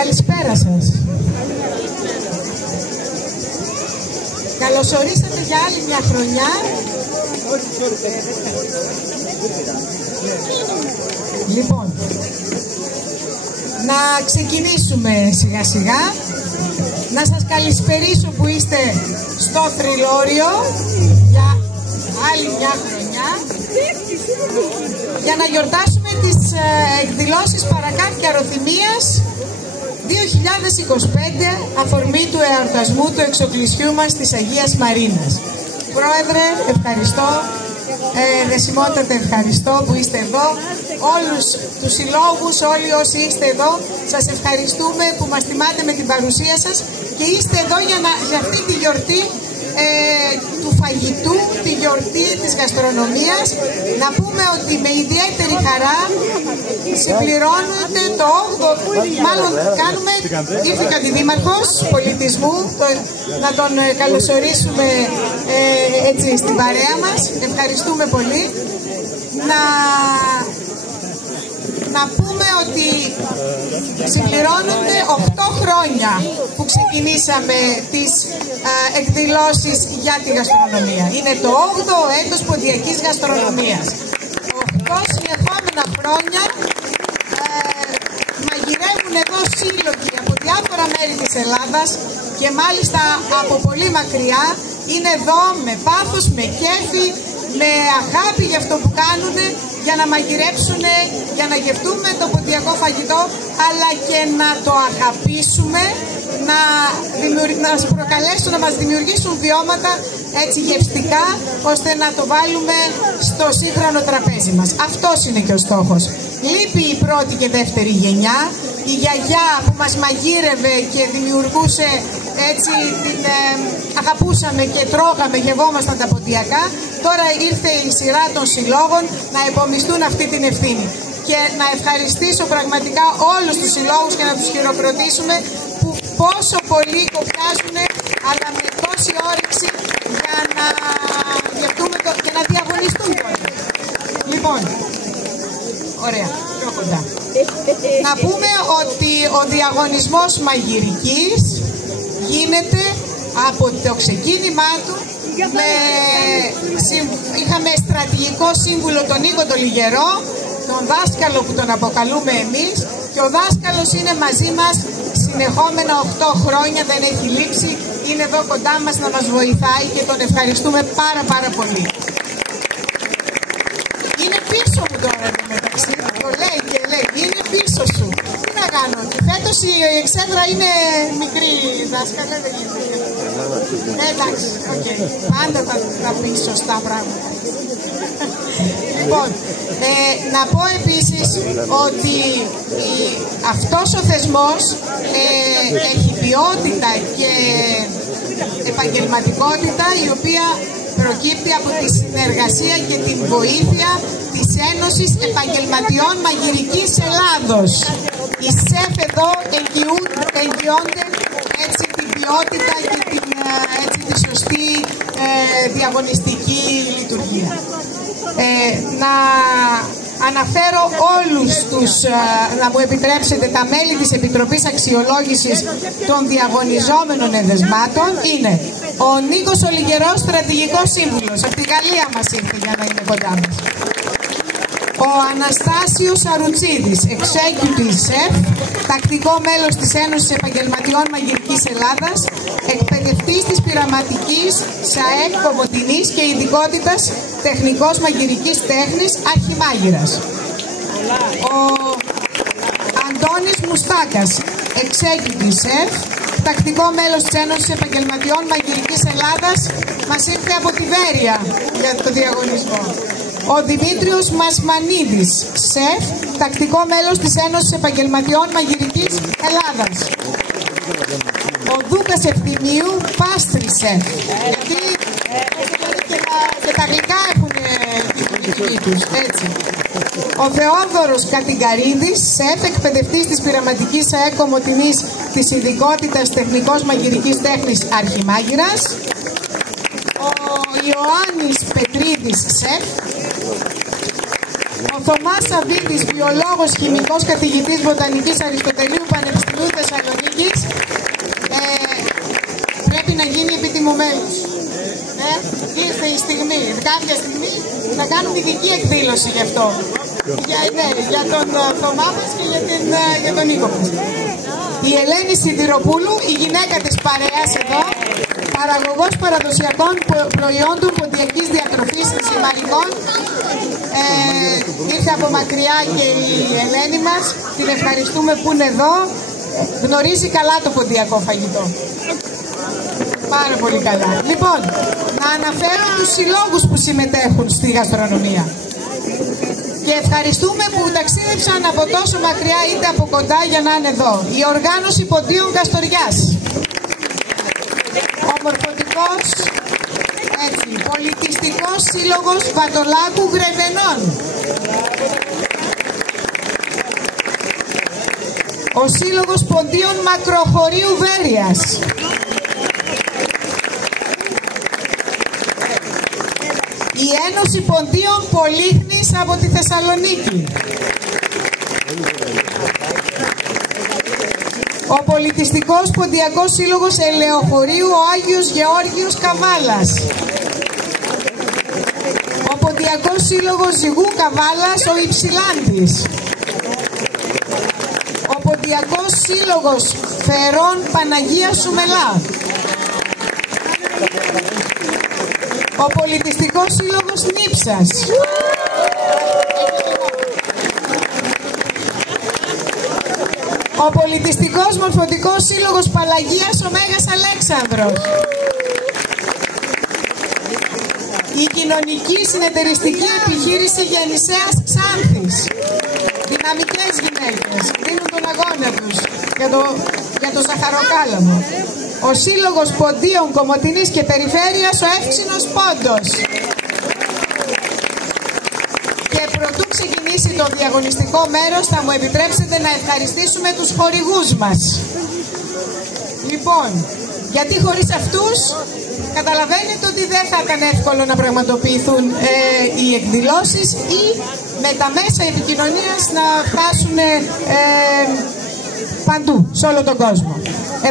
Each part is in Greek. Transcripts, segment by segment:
Καλησπέρα σας. Καλωσορίσατε για άλλη μια χρονιά. Λοιπόν, να ξεκινήσουμε σιγά σιγά. Να σας καλησπερίσω που είστε στο Θρυλόριο για άλλη μια χρονιά, για να γιορτάσουμε τις εκδηλώσεις Παρακάρδια Αρωθυμίας 2025, αφορμή του εορτασμού του εξοκλησιού μας της Αγίας Μαρίνας. Πρόεδρε, ευχαριστώ. Δεσιμότατε, ευχαριστώ που είστε εδώ. Όλους τους συλλόγους, όλοι όσοι είστε εδώ, σας ευχαριστούμε που μας τιμάτε με την παρουσία σας και είστε εδώ για αυτή τη γιορτή του φαγητού, τη γιορτή της γαστρονομίας. Να πούμε ότι με ιδιαίτερη χαρά συμπληρώνεται το 8ο, μάλλον κάνουμε, ήρθε και ο Αντιδήμαρχος Πολιτισμού, να τον καλωσορίσουμε έτσι στην παρέα μας. Ευχαριστούμε πολύ. Να πούμε ότι συμπληρώνονται 8 χρόνια που ξεκινήσαμε τις εκδηλώσεις για τη γαστρονομία. Είναι το 8ο έτος ποντιακής γαστρονομίας. 8 συνεχόμενα χρόνια μαγειρεύουν εδώ σύλλογοι από διάφορα μέρη της Ελλάδας και μάλιστα από πολύ μακριά. Είναι εδώ με πάθος, με κέφι, με αγάπη για αυτό που κάνουν, για να μαγειρέψουν, για να γευτούμε το ποντιακό φαγητό, αλλά και να το αγαπήσουμε, να μας προκαλέσουν, να μας δημιουργήσουν βιώματα έτσι γευστικά, ώστε να το βάλουμε στο σύγχρονο τραπέζι μας. Αυτός είναι και ο στόχος. Λείπει η πρώτη και δεύτερη γενιά, η γιαγιά που μας μαγείρευε και δημιουργούσε έτσι, αγαπούσαμε και τρώγαμε, γευόμασταν τα ποντιακά. Τώρα ήρθε η σειρά των συλλόγων να επομιστούν αυτή την ευθύνη. Και να ευχαριστήσω πραγματικά όλους τους συλλόγους και να τους χειροκροτήσουμε που πόσο πολύ κοπιάζουν, αλλά με τόση όρεξη για να γευτούμε και να διαγωνιστούν τώρα. Λοιπόν, ωραία, πιο κοντά. Να πούμε ότι ο διαγωνισμός μαγειρικής γίνεται από το ξεκίνημά του. Είχαμε στρατηγικό σύμβουλο τον Νίκο τον Λιγερό, τον δάσκαλο που τον αποκαλούμε εμείς, και ο δάσκαλος είναι μαζί μας συνεχόμενα 8 χρόνια, δεν έχει λείψει, είναι εδώ κοντά μας να μας βοηθάει και τον ευχαριστούμε πάρα πολύ. Είναι πίσω μου τώρα το μεταξύ, το λέει και λέει, είναι πίσω σου. Τι να κάνω, φέτος η εξέδρα είναι μικρή, δάσκαλα, δεν γίνεται. Εντάξει, οκ. Πάντα θα πει σωστά πράγματα. Λοιπόν, να πω επίσης ότι αυτός ο θεσμός έχει ποιότητα και επαγγελματικότητα, η οποία προκύπτει από τη συνεργασία και την βοήθεια της Ένωσης Επαγγελματιών Μαγειρικής Ελλάδος. Οι ΣΕΦ εδώ εγγυώνται έτσι την ποιότητα και τη σωστή διαγωνιστική λειτουργία. Να αναφέρω όλους τους, να μου επιτρέψετε, τα μέλη της Επιτροπής Αξιολόγησης των διαγωνιζόμενων εδεσμάτων. Είναι ο Νίκος ο Λιγερός, στρατηγικός σύμβουλος, από τη Γαλλία μας ήρθε για να είναι κοντά μας. Ο Αναστάσιος Αρουτσίδης, Executive Chef, τακτικό μέλος της Ένωσης Επαγγελματιών Μαγειρικής Ελλάδας, εκπαιδευτής της πειραματικής ΣΑΕΚ Κομοτηνής και ειδικότητας τεχνικός μαγειρικής τέχνης, αρχιμάγειρας. Ο Αντώνης Μουστάκας, Executive Chef, τακτικό μέλος της Ένωσης Επαγγελματιών Μαγειρικής Ελλάδας, μας ήρθε από τη Βέρεια για το διαγωνισμό. Ο Δημήτριος Μασμανίδης, Σεφ, τακτικό μέλος της Ένωσης Επαγγελματιών Μαγειρικής Ελλάδας. Ο Δούκας Ευθυμίου, Πάστρι Σεφ. Γιατί και τα γλυκά έχουν τη δική τους, έτσι. Ο Θεόδωρος Κατιγκαρίδης, Σεφ, εκπαιδευτής της πειραματικής ΑΕΚ Κομοτηνής της ειδικότητας τεχνικός μαγειρικής τέχνης, αρχιμάγειρας. Ο Ιωάννης Πετρίδης, Σεφ. Ο Θωμάς Σαββίδης, βιολόγος, χημικός, καθηγητής βοτανικής Αριστοτελείου Πανεπιστημίου Θεσσαλονίκης. κάποια στιγμή θα κάνουμε ειδική εκδήλωση γι' αυτό. Για τον Θωμά μας και για τον Νίκο. Η Ελένη Σιδηροπούλου, η γυναίκα της παρέας εδώ, παραγωγός παραδοσιακών προϊόντων ποντιακής διατροφής ζυμαρικών. Ήρθε από μακριά και η Ελένη μας, την ευχαριστούμε που είναι εδώ. Γνωρίζει καλά το ποντιακό φαγητό. Πάρα πολύ καλά. Λοιπόν, να αναφέρω τους συλλόγους που συμμετέχουν στη γαστρονομία. Και ευχαριστούμε που ταξίδεψαν από τόσο μακριά είτε από κοντά για να είναι εδώ. Η Οργάνωση Ποντίων Καστοριάς. Ο Μορφωτικός, Πολιτιστικός Σύλλογος Βατολάκου Γρεβενών. Ο Σύλλογος Ποντίων Μακροχωρίου Βέρειας. Η Ένωση Ποντίων Πολύχνης από τη Θεσσαλονίκη. Ο Πολιτιστικός Ποντιακός Σύλλογος Ελεοχωρίου ο Άγιος Γεώργιος Καβάλας. Ο Ποντιακός Σύλλογος Ζυγού Καβάλας ο Υψηλάντης. Ο Ποντιακός Σύλλογος Φερών Παναγία Σουμελά. Ο Πολιτιστικός Σύλλογος Νύψας. Ο Πολιτιστικός Μορφωτικός Σύλλογος Παλαγίας ο Μέγας Αλέξανδρος. Η Κοινωνική Συνεταιριστική Επιχείρηση Γεννησέας Ξάνθης. Δυναμικές γυναίκες, δίνουν τον αγώνα τους για το ζαχαροκάλαμο. Ο Σύλλογος Ποντίων Κομοτηνής και Περιφέρειας ο Εύξηνος Πόντος. Και προτού ξεκινήσει το διαγωνιστικό μέρος θα μου επιτρέψετε να ευχαριστήσουμε τους χορηγούς μας. Λοιπόν, γιατί χωρίς αυτούς καταλαβαίνετε ότι δεν θα ήταν εύκολο να πραγματοποιηθούν οι εκδηλώσεις ή με τα μέσα επικοινωνίας να φτάσουν παντού, σε όλο τον κόσμο.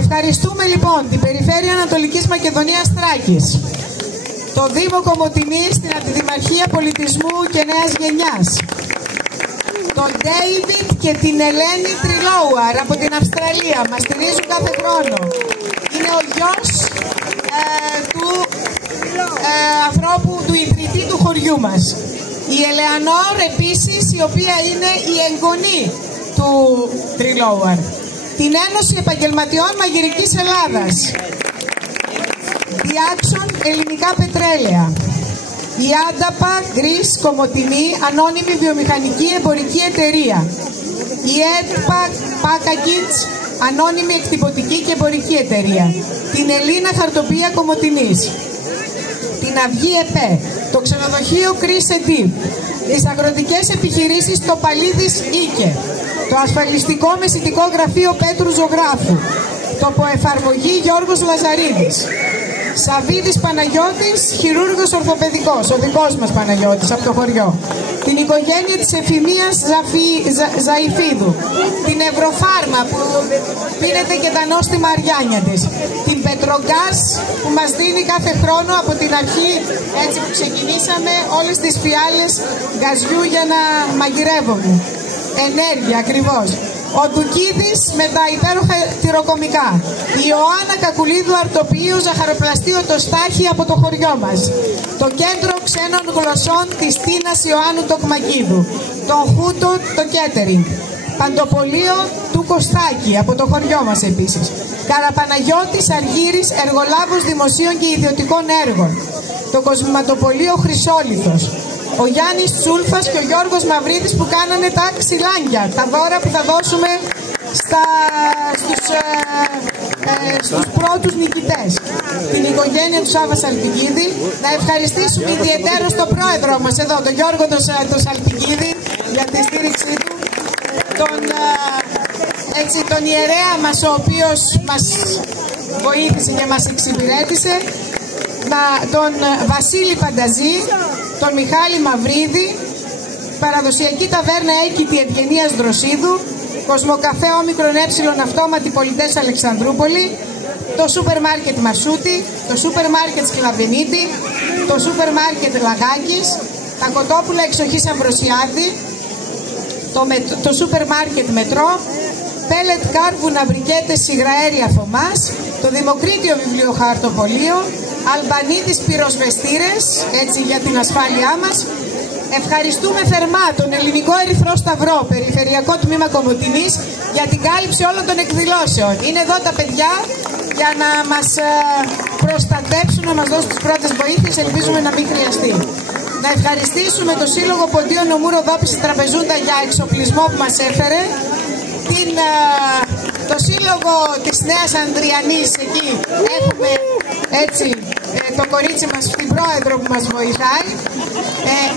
Ευχαριστούμε λοιπόν την Περιφέρεια Ανατολικής Μακεδονίας Θράκης, το Δήμο Κομοτηνής, την Αντιδημαρχία Πολιτισμού και Νέας Γενιάς, τον Ντέιβιτ και την Ελένη Τριλόουαρ από την Αυστραλία, μας στηρίζουν κάθε χρόνο. Είναι ο γιος του ανθρώπου, του ιδρυτή του χωριού μας. Η Ελεανόρ επίσης, η οποία είναι η εγγονή του Τριλόουαρ. Την Ένωση Επαγγελματιών Μαγειρικής Ελλάδας. Διάξον Ελληνικά Πετρέλαια. Η Άνταπα Γκρίς Κομοτηνή Ανώνυμη Βιομηχανική Εμπορική Εταιρεία. Η ΕΤΠΑ Πάκακιτς Ανώνυμη Εκτυπωτική και Εμπορική Εταιρεία. Την Ελλήνα Χαρτοπία Κομοτηνής. Την Αυγή ΕΠΕ. Το ξενοδοχείο Κρίς Εντύπ. Τις αγροτικές επιχειρήσεις Το Παλίδης Ίκε. Το ασφαλιστικό μεσητικό γραφείο Πέτρου Ζωγράφου. Τοποεφαρμογή Γιώργος Λαζαρίδης. Σαβίδης Παναγιώτης, χειρούργος ορθοπαιδικός, ο δικός μας Παναγιώτης από το χωριό. Την οικογένεια της Εφημίας Ζαϊφίδου. Την Ευρωφάρμα που πίνεται και τα νόστιμα αριάνια της. Την Πετρογκάς που μας δίνει κάθε χρόνο από την αρχή, έτσι που ξεκινήσαμε, όλες τις φιάλες γκαζιού για να μαγειρεύουμε. Ενέργεια ακριβώς. Ο Ντουκίδης με τα υπέροχα τυροκομικά. Η Ιωάννα Κακουλίδου Αρτοποιείου Ζαχαροπλαστείο το Στάχι από το χωριό μας. Το Κέντρο Ξένων Γλωσσών της Τίνας Ιωάννου Τοκμακίδου. Το Χούτο το Κέτερινγκ. Παντοπολείο του Κωστάκη από το χωριό μας επίσης. Καραπαναγιώτης Αργύρης, εργολάβος δημοσίων και ιδιωτικών έργων. Το Κοσμηματοπολείο Χρυσόλιθος. Ο Γιάννης Τσούλφας και ο Γιώργος Μαυρίδης που κάνανε τα ξυλάνια, τα δώρα που θα δώσουμε στους πρώτους νικητές. Την οικογένεια του Σάβα Σαλπικίδη. Να ευχαριστήσουμε ιδιαίτερα τον πρόεδρο μας εδώ, τον Γιώργο τον Σαλπικίδη, για τη στήριξή του. Τον ιερέα μας, ο οποίος μας βοήθησε και μας εξυπηρέτησε. Τον Βασίλη Πανταζή, τον Μιχάλη Μαυρίδη, παραδοσιακή ταβέρνα Έκητη Ευγενίας Δροσίδου, Κοσμοκαφέ Όμικρον Ε Αυτόματη Πολιτές Αλεξανδρούπολη, το Σούπερ Μάρκετ Μασούτη, το Σούπερ Μάρκετ Σκλαβενίτη, το Σούπερ Μάρκετ Λαγάκης, τα Κοτόπουλα Εξοχής Αμβροσιάδη, το Σούπερ Μάρκετ Μετρό, Πέλετ Κάρβουνα Βρικέτες Σιγραέρια Θωμάς, το Δημοκρίτιο Βιβλιοχαρτοπολείο, Αλμπανίδης Πυροσβεστήρες, έτσι για την ασφάλειά μας. Ευχαριστούμε θερμά τον Ελληνικό Ερυθρό Σταυρό, Περιφερειακό Τμήμα Κομοτηνής, για την κάλυψη όλων των εκδηλώσεων. Είναι εδώ τα παιδιά για να μας προστατέψουν, να μας δώσουν τις πρώτες βοήθειες, ελπίζουμε να μην χρειαστεί. Να ευχαριστήσουμε το Σύλλογο Ποντίων Νομού Ροδόπης Τραπεζούντα για εξοπλισμό που μας έφερε, το Σύλλογο της Νέας Ανδριανής, εκεί έχουμε έτσι το κορίτσι μας, την πρόεδρο που μας βοηθάει.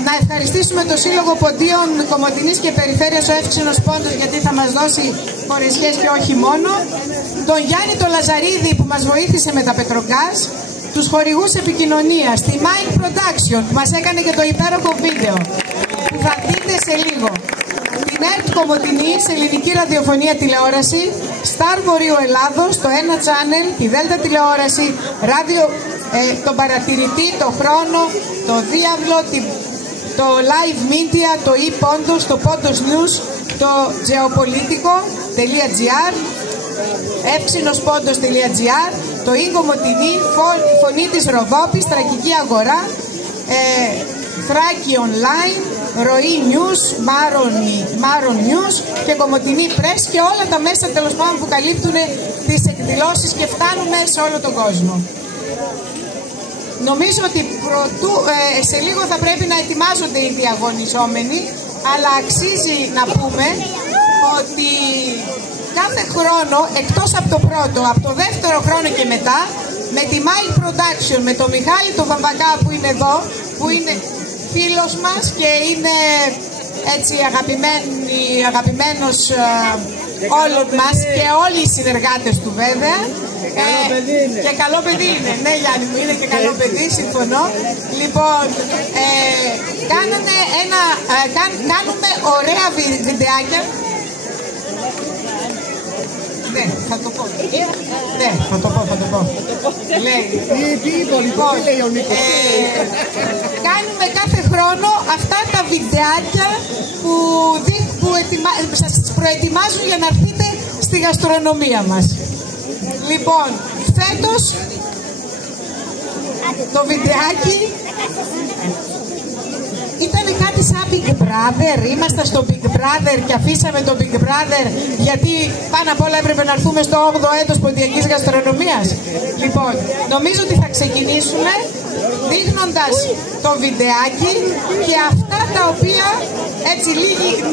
Να ευχαριστήσουμε το Σύλλογο Ποντίων Κομοτηνής και Περιφέρειας ο Εύξηνος Πόντος, γιατί θα μας δώσει φορεσιές και όχι μόνο. Τον Γιάννη το Λαζαρίδη που μας βοήθησε με τα πετρογκάζ. Τους χορηγούς επικοινωνίας, τη Mind Production που μας έκανε και το υπέροχο βίντεο που θα δείτε σε λίγο. Την ΕΡΤ Κομοτηνής, Ελληνική Ραδιοφωνία Τηλεόραση, Star Βορείου Ελλάδος, το 1 Channel, τη Δέλτα Τηλεόραση, ράδιο, τον Παρατηρητή, το Χρόνο, το Διάβλο, το Live Media, το e-Pontos, το Pontos News, το geopolitico.gr, εύξηνοσπόντος.gr, το Ίγκομοτηνή, Φωνή της Ροδόπης, Θρακική Αγορά, Θράκη Online, Ροή News, Μάρον News και Κομοτηνή Press και όλα τα μέσα τέλος πάντων που καλύπτουν τις εκδηλώσεις και φτάνουμε σε όλο τον κόσμο. Νομίζω ότι σε λίγο θα πρέπει να ετοιμάζονται οι διαγωνιζόμενοι, αλλά αξίζει να πούμε ότι κάθε χρόνο, εκτός από το πρώτο, από το δεύτερο χρόνο και μετά, με τη Mind Production, με τον Μιχάλη τον Βαμβακά που είναι εδώ, που είναι φίλος μας και είναι έτσι αγαπημένος όλων μας και όλοι οι συνεργάτες του βέβαια. Και καλό παιδί είναι, ναι Γιάννη μου, είναι και καλό παιδί, συμφωνώ. Λοιπόν, κάνουμε ωραία βιντεάκια. Ναι, θα το πω. Ναι, θα το πω. Λέει. Λοιπόν, κάνουμε κάθε χρόνο αυτά τα βιντεάκια που σας προετοιμάζουν για να έρθετε στη γαστρονομία μας. Λοιπόν, φέτος το βιντεάκι ήταν κάτι σαν Big Brother. Ήμασταν στο Big Brother και αφήσαμε το Big Brother γιατί πάνω απ' όλα έπρεπε να έρθουμε στο 8ο έτος ποντιακής γαστρονομίας. Λοιπόν, νομίζω ότι θα ξεκινήσουμε δείχνοντας το βιντεάκι και αυτά τα οποία έτσι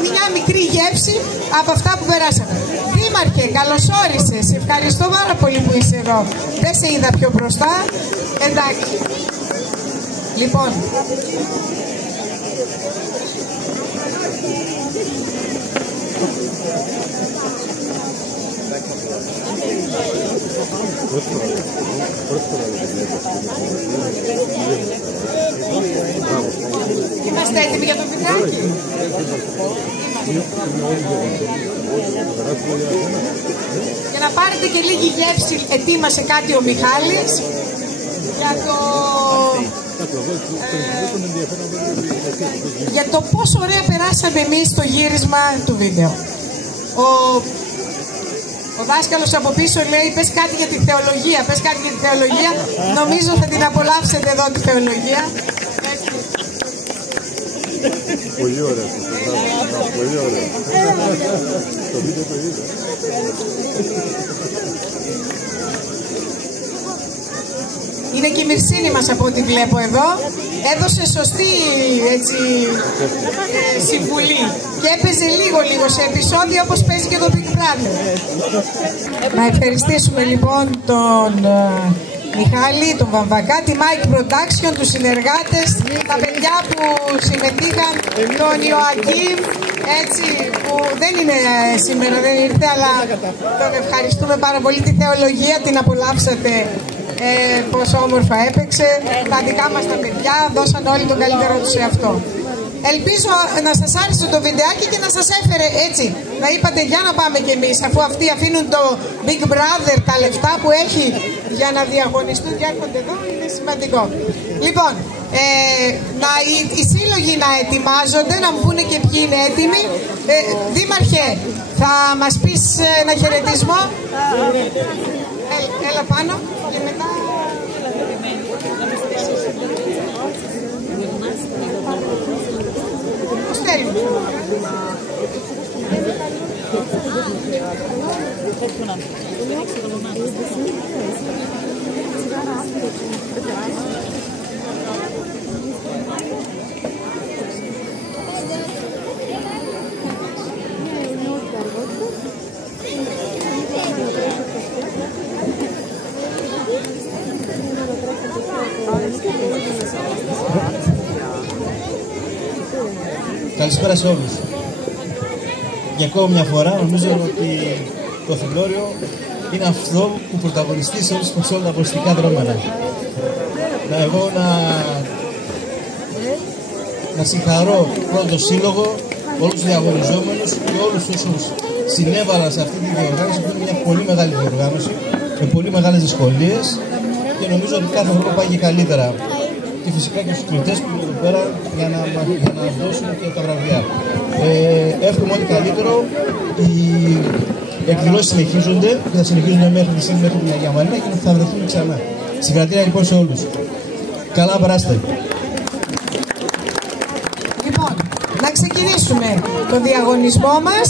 μια μικρή γεύση από αυτά που περάσαμε. Δήμαρχε, καλώς όρισες. Ευχαριστώ πάρα πολύ που είσαι εδώ. Δεν σε είδα πιο μπροστά. Εντάξει. Λοιπόν, είμαστε έτοιμοι για το βιντεάκι. Για να πάρετε και λίγη γεύση, ετοίμασε κάτι ο Μιχάλης για το πόσο ωραία περάσαμε εμείς στο γύρισμα του βίντεο. Ο δάσκαλος από πίσω λέει πες κάτι για τη θεολογία, πες κάτι για τη θεολογία. Νομίζω θα την απολαύσετε εδώ τη θεολογία. Πολύ ωραία. Πολύ ωραία. Το βίντεο το είδα. Είναι και η Μυρσίνη μας από ό,τι βλέπω εδώ. Έδωσε σωστή έτσι, συμβουλή και έπαιζε λίγο σε επεισόδιο όπως παίζει και το Big Brother. Να ευχαριστήσουμε λοιπόν τον Μιχάλη, τον Βαμβακά, τη Mike Production, τους συνεργάτες, τα παιδιά που συμμετείχαν, τον Ιωακήμ, έτσι, που δεν είναι σήμερα, δεν ήρθε, αλλά τον ευχαριστούμε πάρα πολύ. Τη θεολογία την απολαύσατε. Πόσο όμορφα έπαιξε, τα δικά μας τα παιδιά δώσαν όλοι τον καλύτερο τους σε αυτό. Ελπίζω να σας άρεσε το βιντεάκι και να σας έφερε έτσι να είπατε για να πάμε κι εμείς, αφού αυτοί αφήνουν το Big Brother, τα λεφτά που έχει για να διαγωνιστούν και έρχονται εδώ, είναι σημαντικό. Λοιπόν, οι σύλλογοι να ετοιμάζονται, να μου πούνε και ποιοι είναι έτοιμοι. Δήμαρχε, θα μας πεις ένα χαιρετισμό. Έλα πάνω και μετά... Καλησπέρα σε όλους. Για ακόμα μια φορά νομίζω ότι το Θηλόριο είναι αυτό που πρωταγωνιστεί σε όλα τα πολιτικά δρόμενα. Εγώ να συγχαρώ πρώτο το σύλλογο, όλους τους διαγωνιζόμενους και όλους όσους συνέβαλαν σε αυτή τη διοργάνωση, που είναι μια πολύ μεγάλη διοργάνωση, με πολύ μεγάλες δυσκολίες, και νομίζω ότι κάθε χρόνο πάει και καλύτερα. Και φυσικά και στους κριτές που είναι εδώ πέρα για να δώσουν και τα βραβεία. Εύχομαι ό,τι καλύτερο. Οι εκδηλώσεις συνεχίζονται και θα συνεχίζονται μέχρι την Αγία Μαρίνα και θα βρεθούμε ξανά. Συγχαρητήρια λοιπόν σε όλους. Καλά περάστε. Λοιπόν, να ξεκινήσουμε τον διαγωνισμό μας.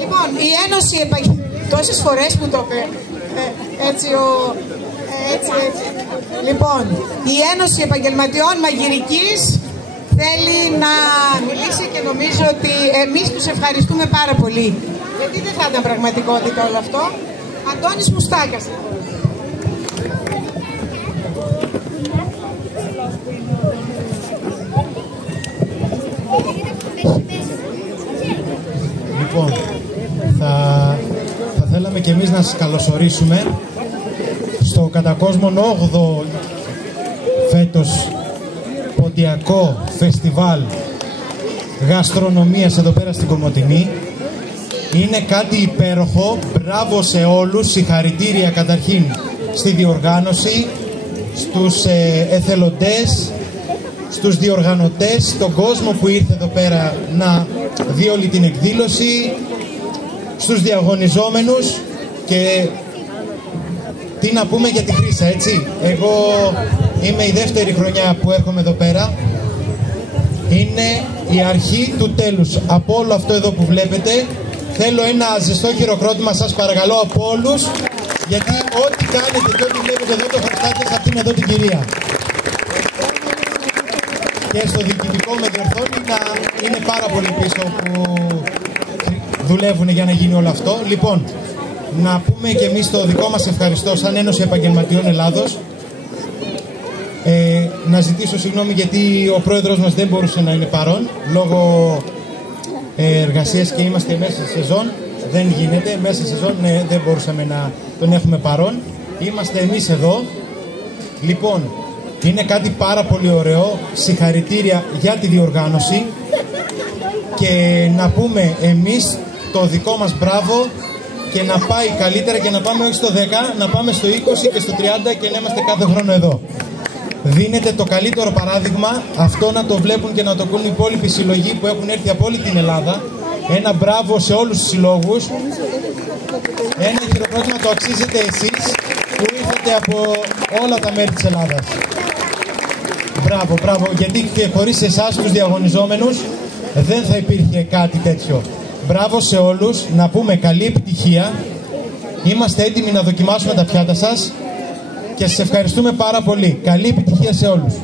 Λοιπόν, η Ένωση τόσες φορές που το έτσι. Λοιπόν, η Ένωση Επαγγελματιών Μαγειρικής θέλει να μιλήσει και νομίζω ότι εμείς τους ευχαριστούμε πάρα πολύ. Γιατί δεν θα ήταν πραγματικότητα όλο αυτό. Αντώνης Μουστάκας. Λοιπόν, θα θέλαμε και εμείς να σας καλωσορίσουμε στο κατά κόσμον 8ο φέτος ποντιακό φεστιβάλ γαστρονομίας εδώ πέρα στην Κομοτηνή. Είναι κάτι υπέροχο, μπράβο σε όλους, συγχαρητήρια καταρχήν στη διοργάνωση, στους εθελοντές, στους διοργανωτές, στον κόσμο που ήρθε εδώ πέρα να δει όλη την εκδήλωση, στους διαγωνιζόμενους και τι να πούμε για τη Χρύσα, έτσι. Εγώ είμαι η δεύτερη χρονιά που έρχομαι εδώ πέρα. Είναι η αρχή του τέλους. Από όλο αυτό εδώ που βλέπετε, θέλω ένα ζεστό χειροκρότημα σας παρακαλώ από όλους, γιατί ό,τι κάνετε και ό,τι βλέπετε εδώ το χρωστάτε σε αυτήν εδώ την κυρία. Και στο διοικητικό με διορθώνει να είναι πάρα πολύ πίσω που δουλεύουν για να γίνει όλο αυτό. Λοιπόν, να πούμε και εμείς το δικό μας ευχαριστώ σαν Ένωση Επαγγελματιών Ελλάδος. Να ζητήσω συγγνώμη γιατί ο πρόεδρος μας δεν μπορούσε να είναι παρόν λόγω εργασίας και είμαστε μέσα σε σεζόν. Δεν γίνεται, μέσα σε σεζόν δεν μπορούσαμε να τον έχουμε παρόν. Είμαστε εμείς εδώ. Λοιπόν, είναι κάτι πάρα πολύ ωραίο. Συγχαρητήρια για τη διοργάνωση και να πούμε εμείς το δικό μας μπράβο και να πάει καλύτερα και να πάμε όχι στο 10, να πάμε στο 20 και στο 30 και να είμαστε κάθε χρόνο εδώ. Δίνετε το καλύτερο παράδειγμα, αυτό να το βλέπουν και να το ακούν οι υπόλοιποι συλλογοί που έχουν έρθει από όλη την Ελλάδα. Ένα μπράβο σε όλους τους συλλόγους. Ένα χειροκρότημα το αξίζετε εσείς που ήρθατε από όλα τα μέρη της Ελλάδας. Μπράβο, μπράβο, γιατί και χωρίς εσάς τους διαγωνιζόμενους δεν θα υπήρχε κάτι τέτοιο. Μπράβο σε όλους, να πούμε καλή επιτυχία. Είμαστε έτοιμοι να δοκιμάσουμε τα πιάτα σας και σας ευχαριστούμε πάρα πολύ. Καλή επιτυχία σε όλους.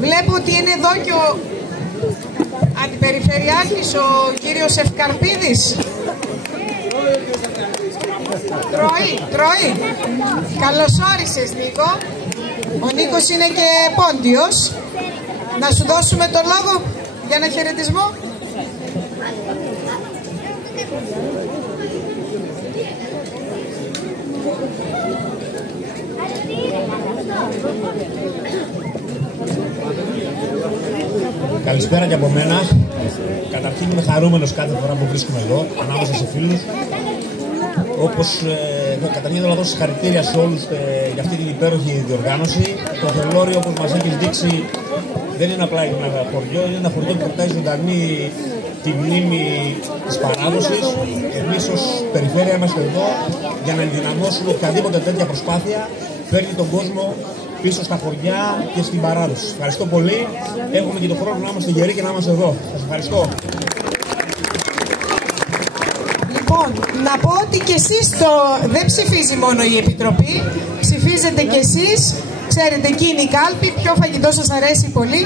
Βλέπω ότι είναι εδώ και ο Αντιπεριφερειάρχης, ο κύριος Ευκαρπίδης. Τρώει. Καλώς όρισες, Νίκο. Ο Νίκος είναι και πόντιος. Να σου δώσουμε το λόγο για ένα χαιρετισμό. Καλησπέρα και από μένα. Καταρχήν είμαι χαρούμενος κάθε φορά που βρίσκομαι εδώ, ανάμεσα σε φίλους. Όπως καταρχήν θέλω να δώσω συγχαρητήρια σε όλους για αυτή την υπέροχη διοργάνωση. Το Θελώριο, όπως μας έχεις δείξει, δεν είναι απλά ένα χωριό, είναι ένα χωριό που κρατάει ζωντανή τη μνήμη της παράδοσης. Εμείς ως περιφέρεια είμαστε εδώ για να ενδυναμώσουμε οποιαδήποτε τέτοια προσπάθεια φέρνει τον κόσμο πίσω στα χωριά και στην παράδοση. Ευχαριστώ πολύ. Έχουμε και τον χρόνο να είμαστε γεροί και να είμαστε εδώ. Σας ευχαριστώ. Λοιπόν, να πω ότι και εσείς δεν ψηφίζει μόνο η Επιτροπή, ψηφίζετε και εσείς. Ξέρετε, εκεί είναι η κάλπη, ποιο φαγητό σας αρέσει πολύ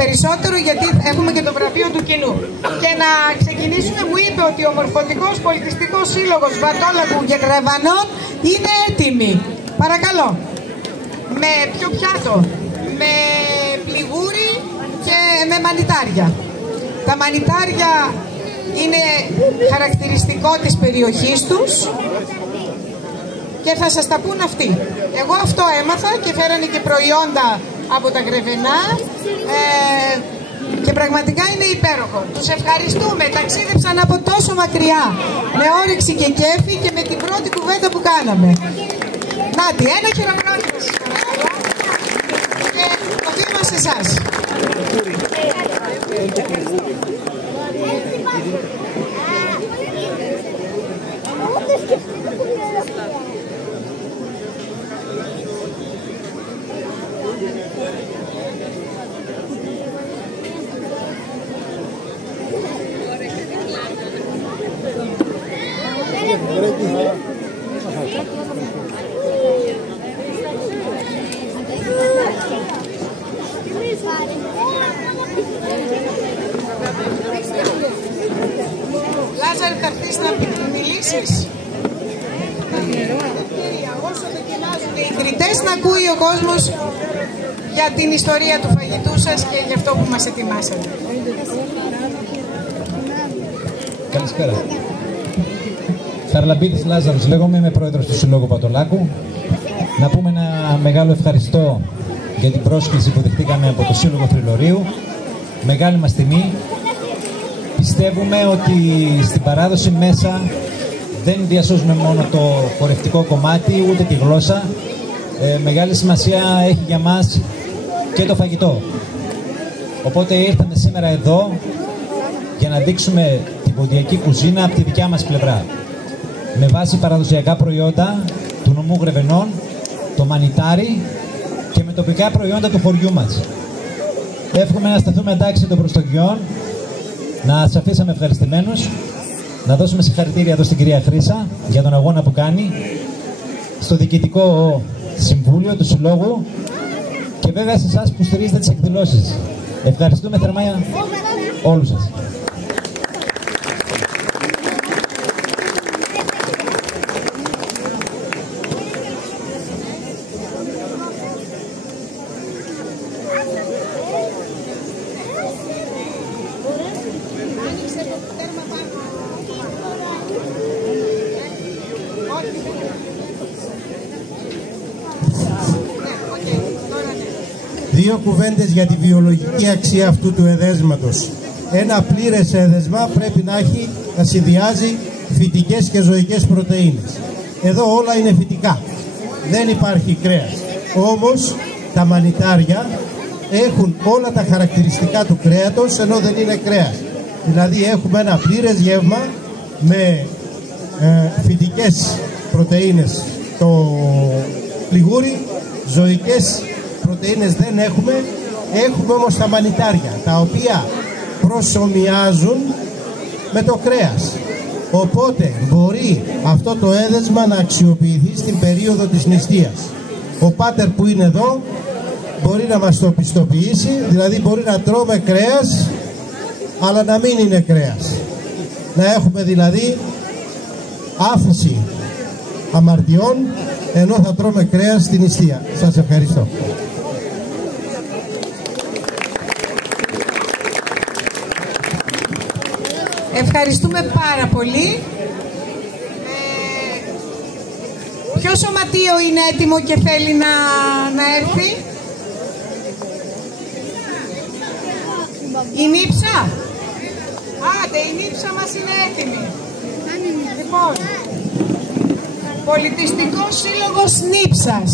περισσότερο, γιατί έχουμε και το βραβείο του κοινού. Και να ξεκινήσουμε, μου είπε ότι ο Μορφωτικός Πολιτιστικός Σύλλογος Βατόλακου και Γρεβανών είναι έτοιμοι. Παρακαλώ. Με ποιο πιάτο? Με πληγούρι και με μανιτάρια. Τα μανιτάρια είναι χαρακτηριστικό της περιοχής τους και θα σας τα πούν αυτοί. Εγώ αυτό έμαθα και φέρανε και προϊόντα από τα Γρεβενά και πραγματικά είναι υπέροχο. Τους ευχαριστούμε, ταξίδεψαν από τόσο μακριά με όρεξη και κέφι και με την πρώτη κουβέντα που κάναμε. Νάτι, ένα χειροκρότημα σας παρακαλώ και το βήμα σε εσάς. Λάζαρη, θα έρθεις να μιλήσεις? Όσο δοκιμάζουν οι κριτές, να ακούει ο κόσμος για την ιστορία του φαγητού σας και για αυτό που μας ετοιμάσατε. Καλησπέρα. Χαρλαμπίδης Λάζαρος λέγομαι, είμαι πρόεδρος του Συλλόγου Πατολάκου. Να πούμε ένα μεγάλο ευχαριστώ για την πρόσκληση που δεχτήκαμε από το Σύλλογο Θρυλορείου. Μεγάλη μας τιμή. Πιστεύουμε ότι στην παράδοση μέσα δεν διασώζουμε μόνο το χορευτικό κομμάτι, ούτε τη γλώσσα. Μεγάλη σημασία έχει για μας και το φαγητό. Οπότε ήρθαμε σήμερα εδώ για να δείξουμε την ποντιακή κουζίνα από τη δικιά μας πλευρά. Με βάση παραδοσιακά προϊόντα του νομού Γρεβενών, το μανιτάρι και με τοπικά προϊόντα του χωριού μας. Εύχομαι να σταθούμε εντάξει των προστοκιών, να σας αφήσαμε ευχαριστημένους, να δώσουμε συγχαρητήρια εδώ στην κυρία Χρύσα για τον αγώνα που κάνει, στο Διοικητικό Συμβούλιο του Συλλόγου και βέβαια σε εσάς που στηρίζετε τις εκδηλώσεις. Ευχαριστούμε θερμά όλους σας. Δύο κουβέντες για τη βιολογική αξία αυτού του εδέσματος. Ένα πλήρες έδεσμα πρέπει να συνδυάζει φυτικές και ζωικές πρωτεΐνες. Εδώ όλα είναι φυτικά. Δεν υπάρχει κρέας. Όμως τα μανιτάρια έχουν όλα τα χαρακτηριστικά του κρέατος, ενώ δεν είναι κρέας. Δηλαδή έχουμε ένα πλήρες γεύμα με φυτικές πρωτεΐνες το πληγούρι, ζωικές πρωτεΐνες δεν έχουμε. Έχουμε όμως τα μανιτάρια, τα οποία προσομοιάζουν με το κρέας. Οπότε μπορεί αυτό το έδεσμα να αξιοποιηθεί στην περίοδο της νηστείας. Ο πάτερ που είναι εδώ μπορεί να μας το πιστοποιήσει, δηλαδή μπορεί να τρώμε κρέας αλλά να μην είναι κρέας. Να έχουμε δηλαδή άφηση αμαρτιών ενώ θα τρώμε κρέας στην νηστεία. Σας ευχαριστώ. Ευχαριστούμε πάρα πολύ. Ποιο σωματείο είναι έτοιμο και θέλει να έρθει? Η Νύψα. Άντε, η Νύψα μας είναι έτοιμη. Λοιπόν, Πολιτιστικός Σύλλογος Νύψας.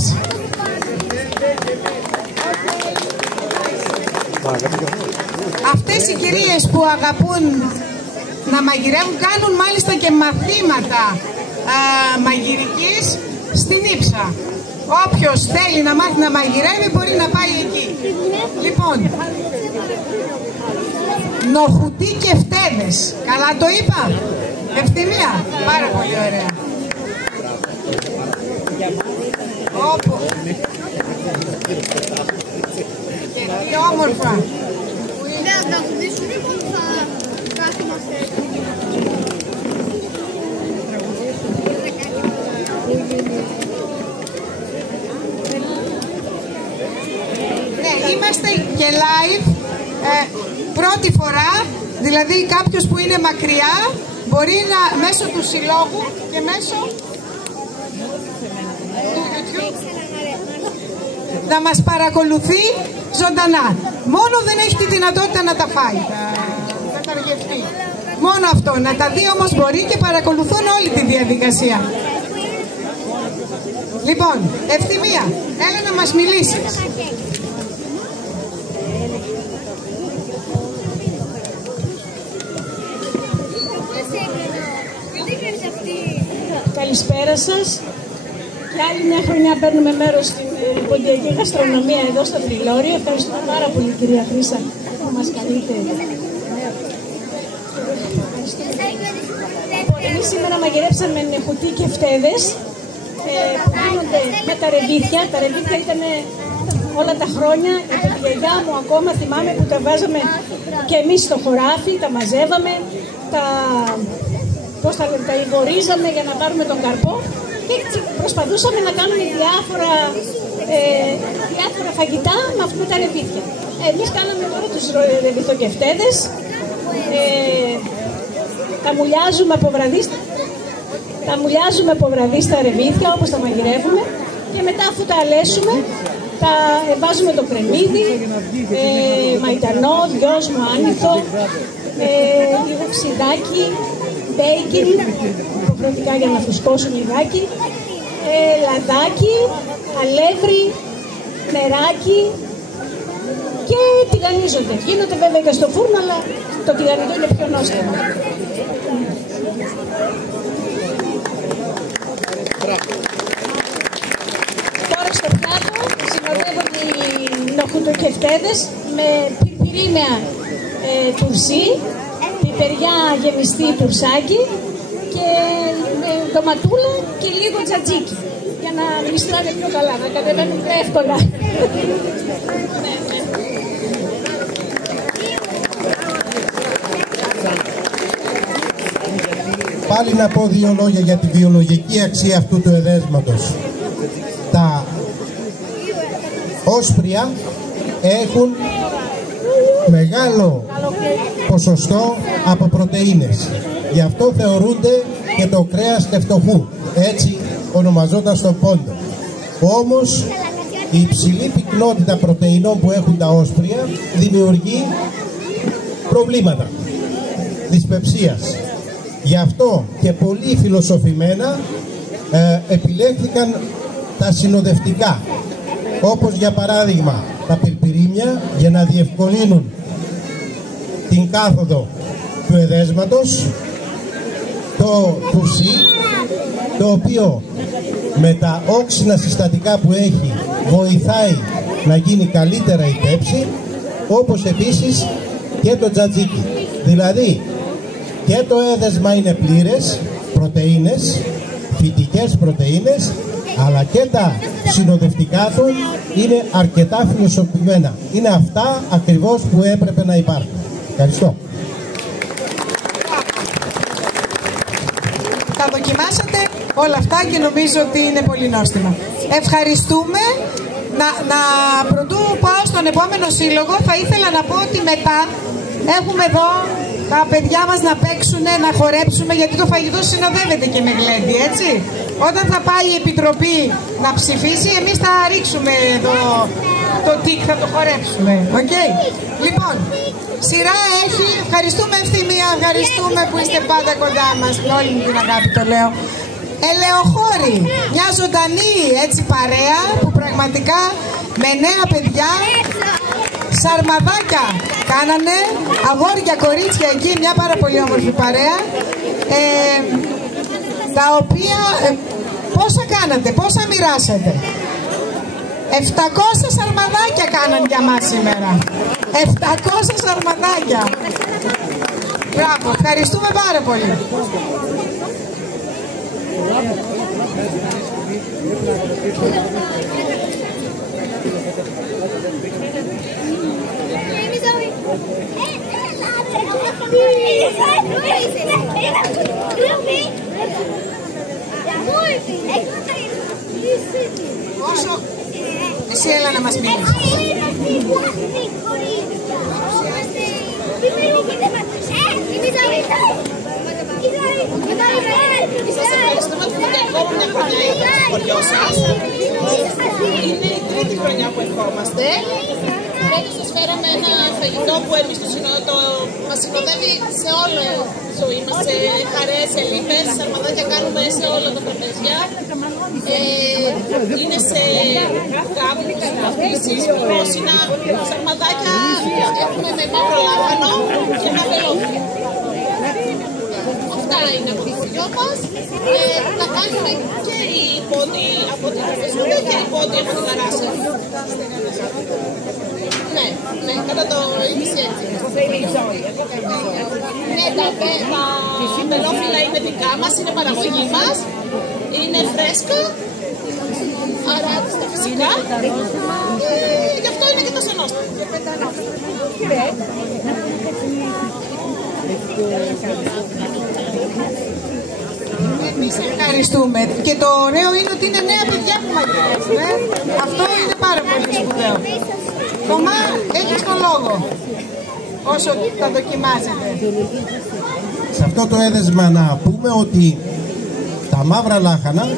Αυτές οι κυρίες που αγαπούν να μαγειρεύουν κάνουν μάλιστα και μαθήματα μαγειρικής στην Νύψα. Όποιος θέλει να μάθει να μαγειρεύει μπορεί να πάει εκεί. Λοιπόν, νοχουτί και φτέδες. Καλά το είπα? Ευθυμία. Πάρα πολύ ωραία. Όπου. Και τι όμορφα. Δεν θα φουτίσουν ή μόνο θα κάθομαστε. Ναι, είμαστε και live πρώτη φορά, δηλαδή κάποιος που είναι μακριά μπορεί μέσω του συλλόγου και μέσω του YouTube να μας παρακολουθεί ζωντανά. Μόνο δεν έχει τη δυνατότητα να τα φάει, να τα γευτεί. Μόνο αυτό, να τα δει όμως μπορεί και παρακολουθούν όλη τη διαδικασία. Λοιπόν, Ευθυμία, έλα να μας μιλήσεις. Καλησπέρα σας. Και άλλη μια χρονιά παίρνουμε μέρος στην ποντιακή γαστρονομία εδώ στο Τριλόριο. Ευχαριστούμε πάρα πολύ, κυρία Χρύσα, που μας καλείτε. Εμείς σήμερα μαγειρέψαμε νεχουτί και φτέδες που γίνονται με τα ρεβίθια. Τα ρεβίθια ήταν όλα τα χρόνια. Από τη γιαγιά μου ακόμα θυμάμαι που τα βάζαμε και εμείς στο χωράφι, τα μαζεύαμε, τα υγορίζαμε για να πάρουμε τον καρπό και προσπαθούσαμε να κάνουμε διάφορα φαγητά με τα ρεβίθια. Εμείς κάναμε τώρα τους ρεβιθοκεφτέδες, τα μουλιάζουμε από βραδύ στα ρεβίθια όπως τα μαγειρεύουμε και μετά αφού τα αλέσουμε τα βάζουμε το κρεμμύδι, μαϊντανό, δυόσμο, άνηθο, λίγο ξιδάκι, μπέικιν, υποχρεωτικά για να φουσκώσουν λιγάκι, λαδάκι, αλεύρι, νεράκι και τηγανίζονται. Γίνονται βέβαια και στο φούρνο, αλλά το τηγανιτό είναι πιο νόστιμο. Τώρα στο πιάτο συνοδεύονται οι νοχουτοκεφτέδες με πιπιρίμια τουρσί, πιπεριά γεμιστή τουρσάκι και ντοματούλα και λίγο τζατζίκι για να γλιστράνε πιο καλά, να κατεβαίνουν πιο εύκολα. Πάλι να πω δύο λόγια για τη βιολογική αξία αυτού του εδέσματος. Τα όσπρια έχουν μεγάλο ποσοστό από πρωτεΐνες. Γι' αυτό θεωρούνται και το κρέας τευτοχού. Έτσι ονομαζόταν στον Πόντο. Όμως η υψηλή πυκνότητα πρωτεϊνών που έχουν τα όσπρια δημιουργεί προβλήματα δυσπεψίας. Γι' αυτό και πολύ φιλοσοφημένα επιλέχθηκαν τα συνοδευτικά, όπως για παράδειγμα τα πιρπιρίμια για να διευκολύνουν την κάθοδο του εδέσματος, το τουρσί, το οποίο με τα όξινα συστατικά που έχει βοηθάει να γίνει καλύτερα η πέψη, όπως επίσης και το τζατζίκι. Δηλαδή και το έδεσμα είναι πλήρες, πρωτεΐνες, φυτικές πρωτεΐνες, αλλά και τα συνοδευτικά του είναι αρκετά φιλοσοφημένα. Είναι αυτά ακριβώς που έπρεπε να υπάρχουν. Ευχαριστώ. Τα δοκιμάσατε όλα αυτά και νομίζω ότι είναι πολύ νόστιμα. Ευχαριστούμε. Πρωτού πάω στον επόμενο σύλλογο, θα ήθελα να πω ότι μετά έχουμε εδώ τα παιδιά μας να παίξουν, να χορέψουμε, γιατί το φαγητό συνοδεύεται και με γλέντι, έτσι. Όταν θα πάει η Επιτροπή να ψηφίσει, εμείς θα ρίξουμε το τικ, θα το χορέψουμε. Okay. Λοιπόν, σειρά έχει. Ευχαριστούμε Ευθυμία, ευχαριστούμε που είστε πάντα κοντά μας. Με όλη μου την αγάπη το λέω. Ελεοχώρη, μια ζωντανή έτσι παρέα που πραγματικά με νέα παιδιά, σαρμαδάκια κάνανε, αγόρια, κορίτσια εκεί, μια πάρα πολύ όμορφη παρέα, τα οποία πόσα κάνατε, πόσα μοιράσατε? 700 σαρμαδάκια κάναν για μας σήμερα. 700 σαρμαδάκια. Μπράβο, ευχαριστούμε πάρα πολύ. Όσο... Εσύ έλα να μας πεις. Σας ευχαριστούμε που για ακόμα μια χρονιά ήρθατε στο χωριό σας. Είναι η τρίτη χρονιά που ερχόμαστε. Φέτος σας φέραμε ένα φαγητό που εμείς μας συνοδεύει σε όλη τη ζωή μας, σε χαρές, σε λύπες. Σαρμαδάκια κάνουμε σε όλα τα τραπέζια. Είναι σε γάμους, αφήσεις, πρόσινα. Σαρμαδάκια έχουμε με μαύρο λάχανο και καπελόφι. Αυτά είναι από το χωριό μας. Τα κάνουμε και οι πόντοι από την Αρβεσούδα και οι πόντοι από την Αράση. Ναι, κατά το ίμιση έτσι. Ναι, τα πελόφυλλα είναι δικά μας, είναι παραγωγή μας. Είναι φρέσκα, αράτιστα φυσικά. Γι' αυτό είναι και το σενόστιμο. Εμείς ευχαριστούμε. Και το ωραίο είναι ότι είναι νέα παιδιά που μαγειρεύουν. Αυτό είναι πάρα πολύ σπουδαίο. Θωμά, έχεις τον λόγο όσο τα δοκιμάζετε. Σε αυτό το έδεσμα να πούμε ότι τα μαύρα λάχανα,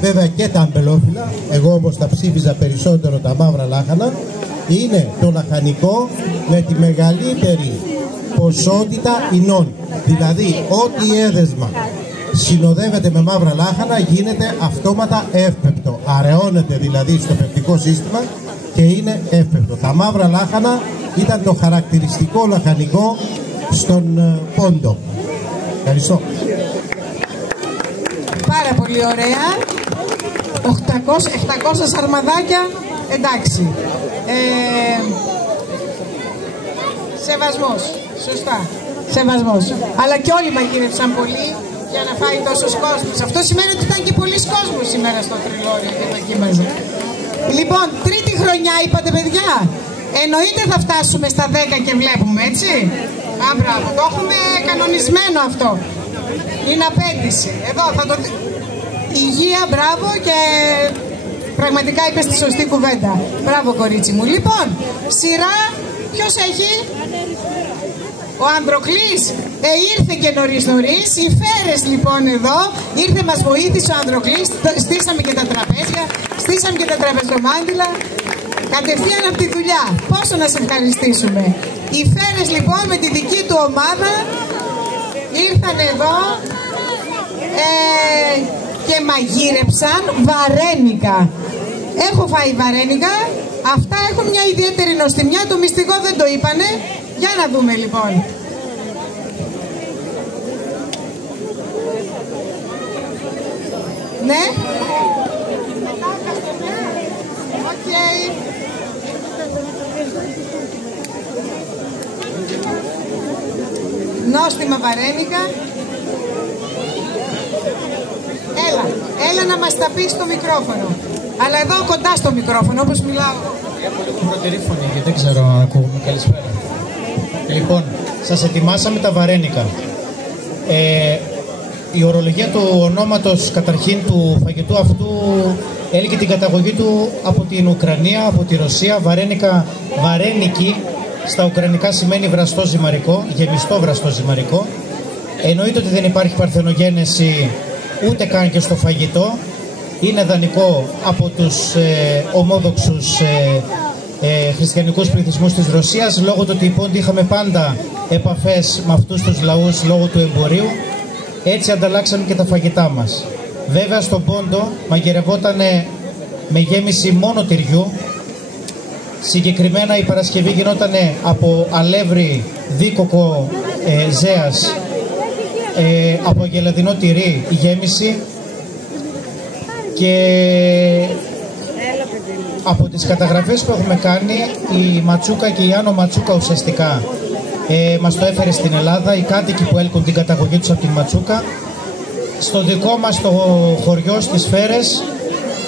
βέβαια και τα αμπελόφυλλα, εγώ όμως τα ψήφιζα περισσότερο τα μαύρα λάχανα, είναι το λαχανικό με τη μεγαλύτερη ποσότητα ινών. Δηλαδή, ό,τι έδεσμα συνοδεύεται με μαύρα λάχανα γίνεται αυτόματα εύπεπτο. Αραιώνεται δηλαδή στο πεπτικό σύστημα και είναι εύπεπτο. Τα μαύρα λάχανα ήταν το χαρακτηριστικό λαχανικό στον πόντο. Ευχαριστώ. Πάρα πολύ ωραία. 700 σαρμαδάκια, εντάξει. Σεβασμός, σωστά. Σεβασμός. Αλλά και όλοι μαγείρευσαν πολύ για να φάει τόσος κόσμος. Αυτό σημαίνει ότι ήταν και πολλοί κόσμος σήμερα στο Τριλόριο και δοκίμαζε. Λοιπόν, τρίτη χρονιά είπατε παιδιά. Εννοείται θα φτάσουμε στα 10 και βλέπουμε, έτσι. Α, μπράβο, το έχουμε κανονισμένο αυτό. Είναι απέτηση. Εδώ θα το... Υγεία, μπράβο, και πραγματικά είπες τη σωστή κουβέντα. Μπράβο κορίτσι μου. Λοιπόν, σειρά, ποιος έχει? Ο Ανδροκλής. Ήρθε και νωρίς. Οι Φέρες λοιπόν εδώ. Ήρθε, μας βοήθησε ο Ανδροκλής. Στήσαμε και τα τραπέζια. Στήσαμε και τα τραπεζομάντιλα. Κατευθείαν από τη δουλειά. Πόσο να σε ευχαριστήσουμε. Οι Φέρες λοιπόν με τη δική του ομάδα ήρθαν εδώ και μαγείρεψαν βαρένικα. Έχω φάει βαρένικα. Αυτά έχουν μια ιδιαίτερη νοστιμιά. Το μυστικό δεν το είπανε. Για να δούμε λοιπόν. Ναι. Οκ. Νόστιμα βαρένικα. Έλα να μας τα πεις στο μικρόφωνο. Αλλά εδώ κοντά στο μικρόφωνο, όπως μιλάω. Έχω λίγο πρώτερη φωνή γιατί δεν ξέρω αν ακούγομαι. Καλησπέρα. Λοιπόν, σας ετοιμάσαμε τα βαρένικα. Η ορολογία του ονόματος καταρχήν του φαγητού αυτού έλεγε την καταγωγή του από την Ουκρανία, από τη Ρωσία, βαρένικα, βαρένικη, στα ουκρανικά σημαίνει βραστό ζυμαρικό, γεμιστό βραστό ζυμαρικό. Εννοείται ότι δεν υπάρχει παρθενογένεση ούτε καν και στο φαγητό. Είναι δανεικό από τους ομόδοξους χριστιανικούς πληθυσμούς της Ρωσίας, λόγω του ότι οι Πόντοι είχαμε πάντα επαφές με αυτούς τους λαούς λόγω του εμπορίου. Έτσι ανταλλάξαμε και τα φαγητά μας. Βέβαια στον Πόντο μαγειρευόταν με γέμιση μόνο τυριού. Συγκεκριμένα η Παρασκευή γινόταν από αλεύρι, δίκοκο, ζέας, από γελαδινό τυρί η γέμιση, και από τις καταγραφές που έχουμε κάνει η Ματσούκα και η Άνω Ματσούκα ουσιαστικά μας το έφερε στην Ελλάδα, οι κάτοικοι που έλκουν την καταγωγή τους από την Ματσούκα. Στο δικό μας το χωριό στις Φέρες,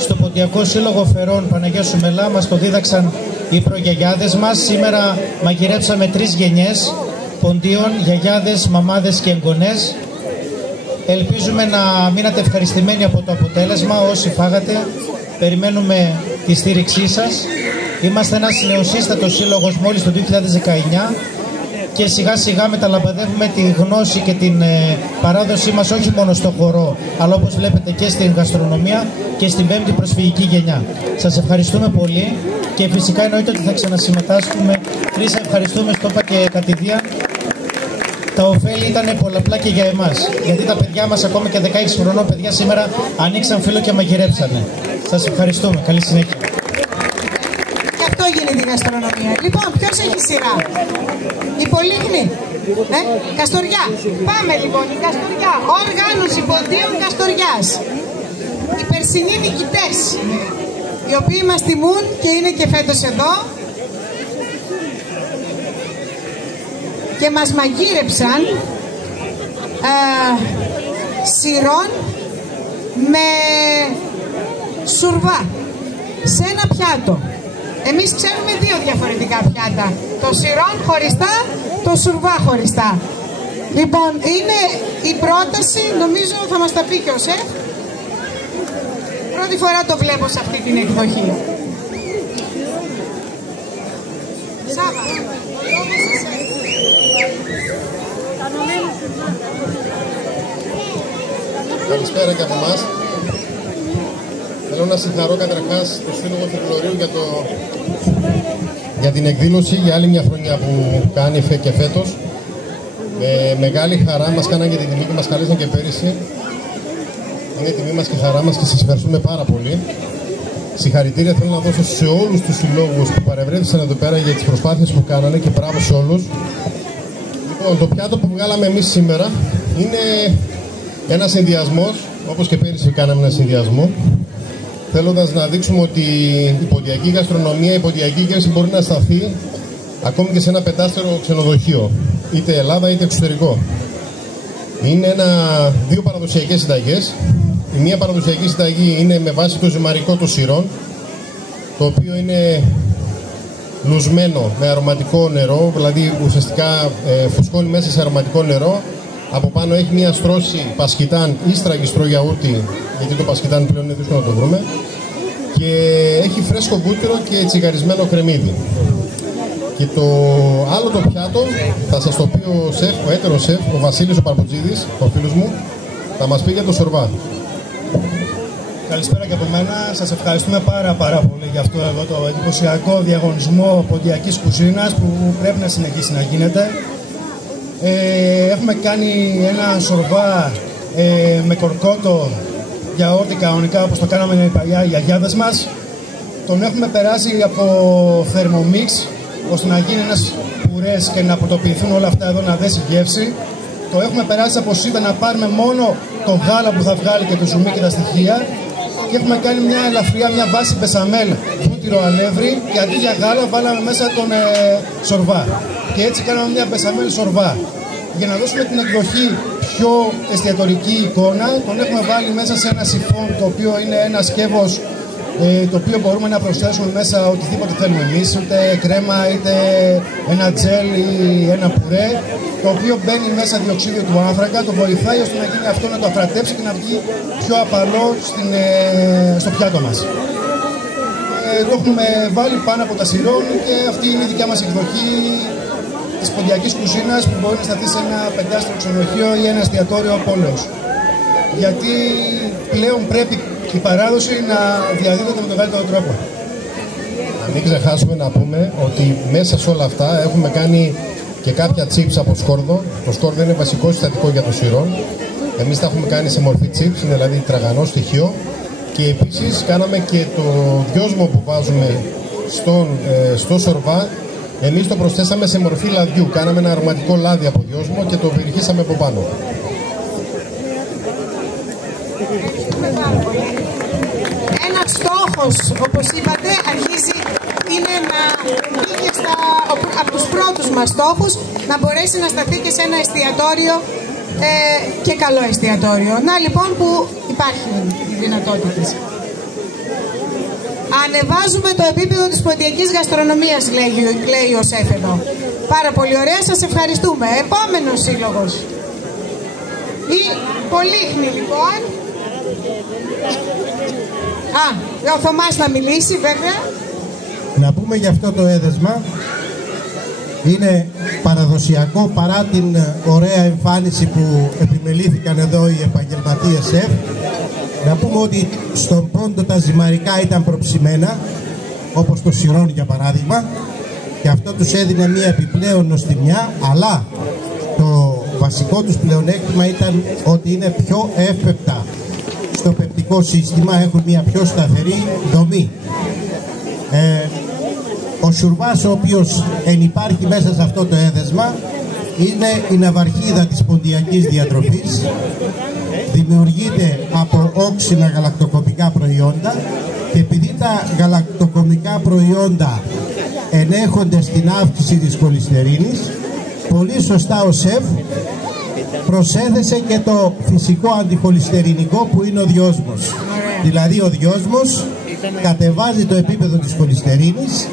στο Ποντιακό Σύλλογο Φερών Παναγία Σουμελά, μας το δίδαξαν οι προγιαγιάδες μας. Σήμερα μαγειρέψαμε 3 γενιές ποντίων, γιαγιάδες, μαμάδες και εγγονές. Ελπίζουμε να μείνατε ευχαριστημένοι από το αποτέλεσμα όσοι φάγατε. Περιμένουμε τη στήριξή σας. Είμαστε ένας νεοσύστατος σύλλογος μόλις το 2019 και σιγά σιγά μεταλαμπαδεύουμε τη γνώση και την παράδοσή μας όχι μόνο στο χορό, αλλά όπως βλέπετε και στην γαστρονομία και στην 5η προσφυγική γενιά. Σας ευχαριστούμε πολύ και φυσικά εννοείται ότι θα ξανασυμμετάσχουμε. Χρήσα, ευχαριστούμε, στο είπα και κατηδία. Τα ωφέλη ήταν πολλαπλά και για εμάς, γιατί τα παιδιά μας, ακόμα και 16 χρονών παιδιά, σήμερα ανοίξαν φύλλο και μαγειρέψανε. Σας ευχαριστούμε. Καλή συνέχεια. Και αυτό γίνεται η γαστρονομία. Λοιπόν, ποιος έχει σειρά? Η Πολύχνη. Καστοριά. Πάμε λοιπόν, η Καστοριά. Οργάνωση ποντίων Καστοριάς. Οι περσινοί νικητές, οι οποίοι μας τιμούν και είναι και φέτος εδώ και μας μαγείρεψαν σιρών με σουρβά σε ένα πιάτο. Εμείς ξέρουμε 2 διαφορετικά πιάτα. Το σιρών χωριστά, το σουρβά χωριστά. Λοιπόν, είναι η πρόταση, νομίζω θα μας τα πει και ο σεφ. Πρώτη φορά το βλέπω σε αυτή την εκδοχή. Σάβα. Καλησπέρα και από εμάς. Θέλω να συγχαρώ καταρχάς το Σύλλογο Θρυλορείου για την εκδήλωση για άλλη μια χρονιά που κάνει και φέτος. Με μεγάλη χαρά μας κάναν και την τιμή και μας καλέσαν και πέρυσι. Είναι τιμή μας και χαρά μας και σας ευχαριστούμε πάρα πολύ. Συγχαρητήρια θέλω να δώσω σε όλους τους συλλόγους που παρευρέθησαν εδώ πέρα για τις προσπάθειες που κάνανε και μπράβο σε όλους. Λοιπόν, το πιάτο που βγάλαμε εμείς σήμερα είναι ένας συνδυασμός, όπως και πέρυσι κάναμε ένα συνδυασμό, θέλοντας να δείξουμε ότι η ποντιακή γαστρονομία, η ποντιακή γεύση μπορεί να σταθεί ακόμη και σε ένα 5-στερο ξενοδοχείο, είτε Ελλάδα είτε εξωτερικό. Είναι 2 παραδοσιακές συνταγές. Η μία παραδοσιακή συνταγή είναι με βάση το ζυμαρικό των σιρών, το οποίο είναι λουσμένο με αρωματικό νερό, δηλαδή ουσιαστικά φουσκώνει μέσα σε αρωματικό νερό. Από πάνω έχει μία στρώση πασκιτάν ή στραγγιστρό γιαούρτι, γιατί το πασκιτάν πλέον είναι δύσκολο να το βρούμε, και έχει φρέσκο βούτυρο και τσιγαρισμένο κρεμμύδι. Και το άλλο το πιάτο θα σας το πει ο σεφ, ο έτερος σεφ, ο Βασίλης ο Παρποτζίδης, ο φίλος μου, θα μας πει για το σορβά. Καλησπέρα και από μένα. Σας ευχαριστούμε πάρα πολύ για αυτό εδώ το εντυπωσιακό διαγωνισμό ποντιακής κουζίνας που πρέπει να συνεχίσει να γίνεται. Έχουμε κάνει ένα σορβά με κορκότο γιαούρτι κανονικά, όπως το κάναμε με οι παλιά γιαγιάδες μας. Τον έχουμε περάσει από θερμομίξ ώστε να γίνει ένας πουρές και να αποτοποιηθούν όλα αυτά εδώ, να δέσει γεύση. Το έχουμε περάσει από σίδα να πάρουμε μόνο το γάλα που θα βγάλει και το ζουμί και τα στοιχεία. Και έχουμε κάνει μια ελαφριά, μια βάση μπεσαμέλ, βούτυρο αλεύρι, και αντί για γάλα βάλαμε μέσα τον σορβά. Και έτσι κάναμε μια μπεσαμέλ σορβά. Για να δώσουμε την εκδοχή πιο εστιατορική εικόνα, τον έχουμε βάλει μέσα σε ένα σιφόν, το οποίο είναι ένα σκεύος, το οποίο μπορούμε να προσθέσουμε μέσα οτιδήποτε θέλουμε εμείς, είτε κρέμα, είτε ένα τζέλ ή ένα πουρέ, το οποίο μπαίνει μέσα διοξείδιο του άνθρακα, το βοηθάει ώστε να γίνει αυτό, να το αφρατέψει και να βγει πιο απαλό στο πιάτο μας. το έχουμε βάλει πάνω από τα σειρών και αυτή είναι η δικιά μας εκδοχή της ποντιακής κουζίνας που μπορεί να σταθεί σε ένα πεντάστρο ξενοδοχείο ή ένα εστιατόριο πόλεως. Γιατί πλέον πρέπει η παράδοση να διαδίδεται με τον καλύτερο τρόπο. Να μην ξεχάσουμε να πούμε ότι μέσα σε όλα αυτά έχουμε κάνει και κάποια chips από σκόρδο. Το σκόρδο είναι βασικό συστατικό για το σειρών. Εμείς τα έχουμε κάνει σε μορφή chips, είναι δηλαδή τραγανό στοιχείο. Και επίσης κάναμε και το δυόσμο που βάζουμε στο σορβά. Εμείς το προσθέσαμε σε μορφή λαδιού. Κάναμε ένα αρωματικό λάδι από δυόσμο και το περιχύσαμε από πάνω. Ένας στόχος, όπως είπατε, αρχίζει είναι να βγει από τους πρώτους μας στόχους, να μπορέσει να σταθεί και σε ένα εστιατόριο και καλό εστιατόριο. Να λοιπόν που υπάρχουν οι δυνατότητες. Ανεβάζουμε το επίπεδο της ποντιακής γαστρονομίας, λέει ο σεφ εδώ. Πάρα πολύ ωραία, σας ευχαριστούμε. Επόμενος σύλλογος. Η Πολύχνη λοιπόν. Ο Θωμάς να μιλήσει βέβαια. Να πούμε για αυτό το έδεσμα. Είναι παραδοσιακό παρά την ωραία εμφάνιση που επιμελήθηκαν εδώ οι επαγγελματίες σεφ. Να πούμε ότι στον πόντο τα ζυμαρικά ήταν προψημένα, όπως το σιρόν για παράδειγμα, και αυτό τους έδινε μια επιπλέον νοστιμιά, αλλά το βασικό τους πλεονέκτημα ήταν ότι είναι πιο εύπεπτα στο πεπτικό σύστημα, έχουν μια πιο σταθερή δομή. Ο σουρβάς ο οποίος ενυπάρχει μέσα σε αυτό το έδεσμα είναι η ναυαρχίδα της ποντιακής διατροφής. Δημιουργείται από όξινα γαλακτοκομικά προϊόντα και επειδή τα γαλακτοκομικά προϊόντα ενέχονται στην αύξηση της χολυστερίνης, πολύ σωστά ο σεφ προσέθεσε και το φυσικό αντιχολυστερινικό που είναι ο δυόσμος. Δηλαδή ο δυόσμος κατεβάζει το επίπεδο της χολυστερίνης,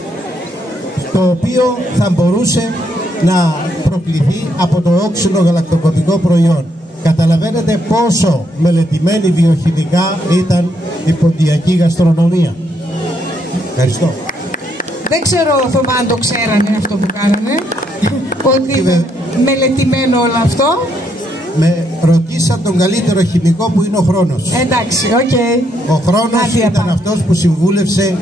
το οποίο θα μπορούσε να προκληθεί από το όξινο γαλακτοκομικό προϊόν. Καταλαβαίνετε πόσο μελετημένη βιοχημικά ήταν η ποντιακή γαστρονομία. Ευχαριστώ. Δεν ξέρω, Θωμά, αν το ξέρανε αυτό που κάνανε, ότι είναι μελετημένο όλο αυτό. Με ρωτήσαν τον καλύτερο χημικό που είναι ο χρόνος. Εντάξει, οκ. Ο χρόνος ήταν αυτός που συμβούλευσε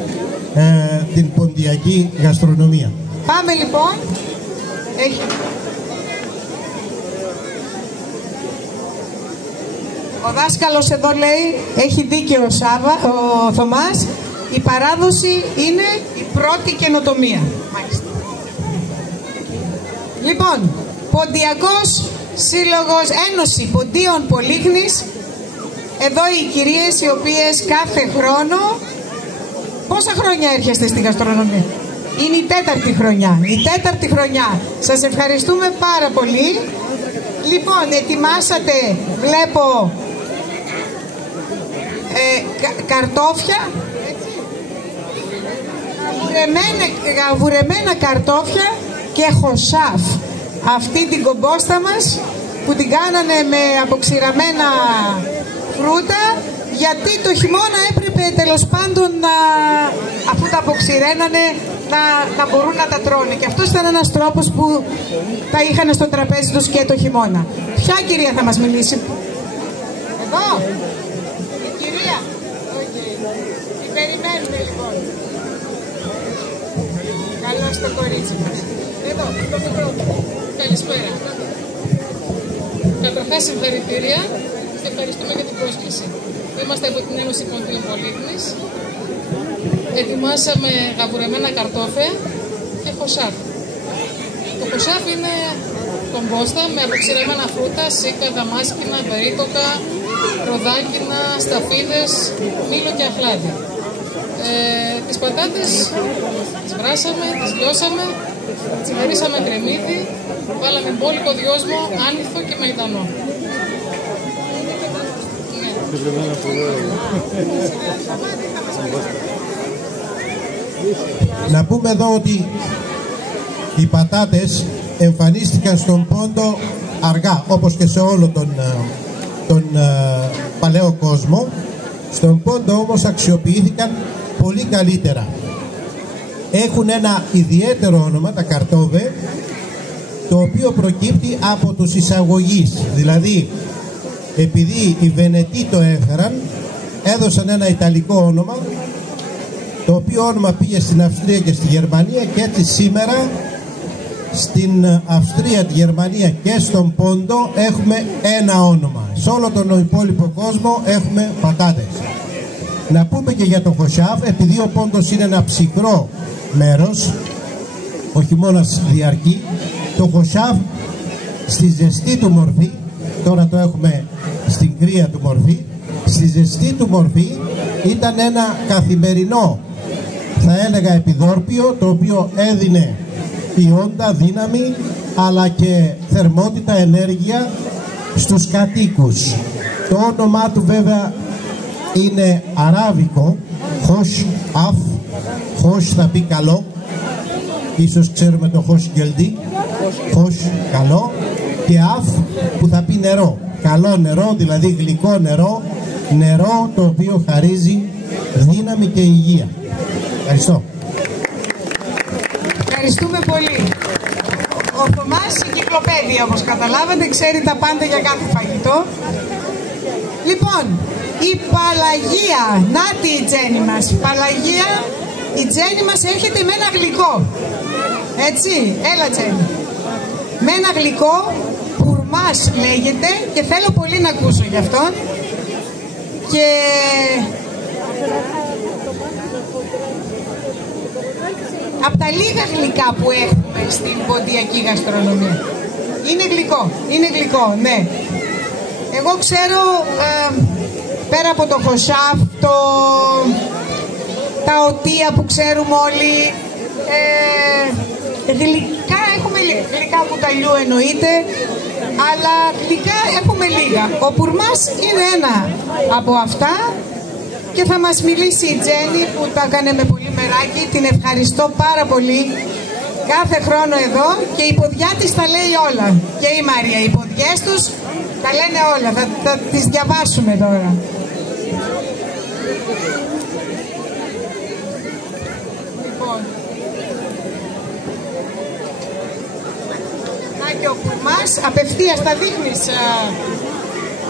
την ποντιακή γαστρονομία. Πάμε λοιπόν. Ο δάσκαλος εδώ λέει, έχει δίκιο ο Θωμάς, η παράδοση είναι η πρώτη καινοτομία. Μάλιστα. Λοιπόν, Ποντιακός Σύλλογος Ένωση Ποντίων Πολύχνης. Εδώ οι κυρίες οι οποίες κάθε χρόνο, πόσα χρόνια έρχεστε στη γαστρονομία? Είναι η τέταρτη χρονιά. Η τέταρτη χρονιά. Σας ευχαριστούμε πάρα πολύ. Λοιπόν, ετοιμάσατε, βλέπω, καρτόφια, γαβουρεμένα καρτόφια και χοσάφ. Αυτή την κομπόστα μας που την κάνανε με αποξηραμένα φρούτα, γιατί το χειμώνα έπρεπε τέλος πάντων αφού τα αποξηρένανε να μπορούν να τα τρώνε. Και αυτός ήταν ένας τρόπος που τα είχαν στο τραπέζι τους και το χειμώνα. Ποια κυρία θα μας μιλήσει? Εδώ. Η κυρία. Την περιμένουμε λοιπόν. Καλώς το κορίτσι μας. Εδώ, το μικρό. Καλησπέρα. Καταρχάς συγχαρητήρια και ευχαριστούμε για την πρόσκληση. Είμαστε από την Ένωση Ποντίων Πολύχνης. Ετοιμάσαμε γαβουρεμένα καρτόφια και χοσάφ. Το χοσάφ είναι κομπόστα με αποξηρεμένα φρούτα, σίκα, δαμάσκηνα, περίπτοκα, ροδάκινα, σταφίδες, μήλο και αχλάδι. Τις πατάτες τις βράσαμε, τις λιώσαμε, τσιγαρίσαμε κρεμμύδι, βάλαμε μπόλικο δυόσμο, άνηθο και μαϊντανό. Να πούμε εδώ ότι οι πατάτες εμφανίστηκαν στον Πόντο αργά, όπως και σε όλο τον παλαιό κόσμο. Στον Πόντο όμως αξιοποιήθηκαν πολύ καλύτερα. Έχουν ένα ιδιαίτερο όνομα, τα καρτόβε, το οποίο προκύπτει από τους εισαγωγείς. Δηλαδή, επειδή οι Βενετοί το έφεραν, έδωσαν ένα ιταλικό όνομα, το οποίο όνομα πήγε στην Αυστρία και στη Γερμανία, και έτσι σήμερα στην Αυστρία, τη Γερμανία και στον Πόντο έχουμε ένα όνομα. Σε όλο τον υπόλοιπο κόσμο έχουμε πατάτες. Να πούμε και για το χοσιάφ, επειδή ο Πόντος είναι ένα ψυχρό μέρος, ο χειμώνας διαρκεί, το χοσιάφ στη ζεστή του μορφή, τώρα το έχουμε στην κρύα του μορφή, στη ζεστή του μορφή ήταν ένα καθημερινό, θα έλεγα, επιδόρπιο, το οποίο έδινε ποιότητα, δύναμη, αλλά και θερμότητα, ενέργεια στους κατοίκους. Το όνομά του βέβαια είναι αράβικο, χος αφ, χος θα πει καλό, ίσως ξέρουμε το χος γελτί, χος καλό, και αφ που θα πει νερό, καλό νερό, δηλαδή γλυκό νερό, νερό το οποίο χαρίζει δύναμη και υγεία. Ευχαριστώ. Ευχαριστούμε πολύ. Ο Θωμάς κυκλοπαίδεια, όπως καταλάβατε, ξέρει τα πάντα για κάθε φαγητό. Λοιπόν, η Παλαγία, νάτι η Τζέννη μας. Παλαγία, η Τζέννη μας έρχεται με ένα γλυκό. Έτσι, έλα Τζέννη. Με ένα γλυκό, πουρμάς λέγεται, και θέλω πολύ να ακούσω γι' αυτόν. Και... από τα λίγα γλυκά που έχουμε στην ποντιακή γαστρονομία. Είναι γλυκό, είναι γλυκό, ναι. Εγώ ξέρω, πέρα από το χοσάφ, τα οτία που ξέρουμε όλοι, γλυκά έχουμε γλυκά κουταλιού εννοείται, αλλά γλυκά έχουμε λίγα. Ο πουρμάς είναι ένα από αυτά. Και θα μας μιλήσει η Τζέννη που τα έκανε με πολύ μεράκι. Την ευχαριστώ πάρα πολύ. Κάθε χρόνο εδώ, και η ποδιά της τα λέει όλα. Και η Μαρία, οι ποδιές τους τα λένε όλα. Θα τις διαβάσουμε τώρα. Λοιπόν. Να και ο πουρμάς απευθείας τα δείχνεις.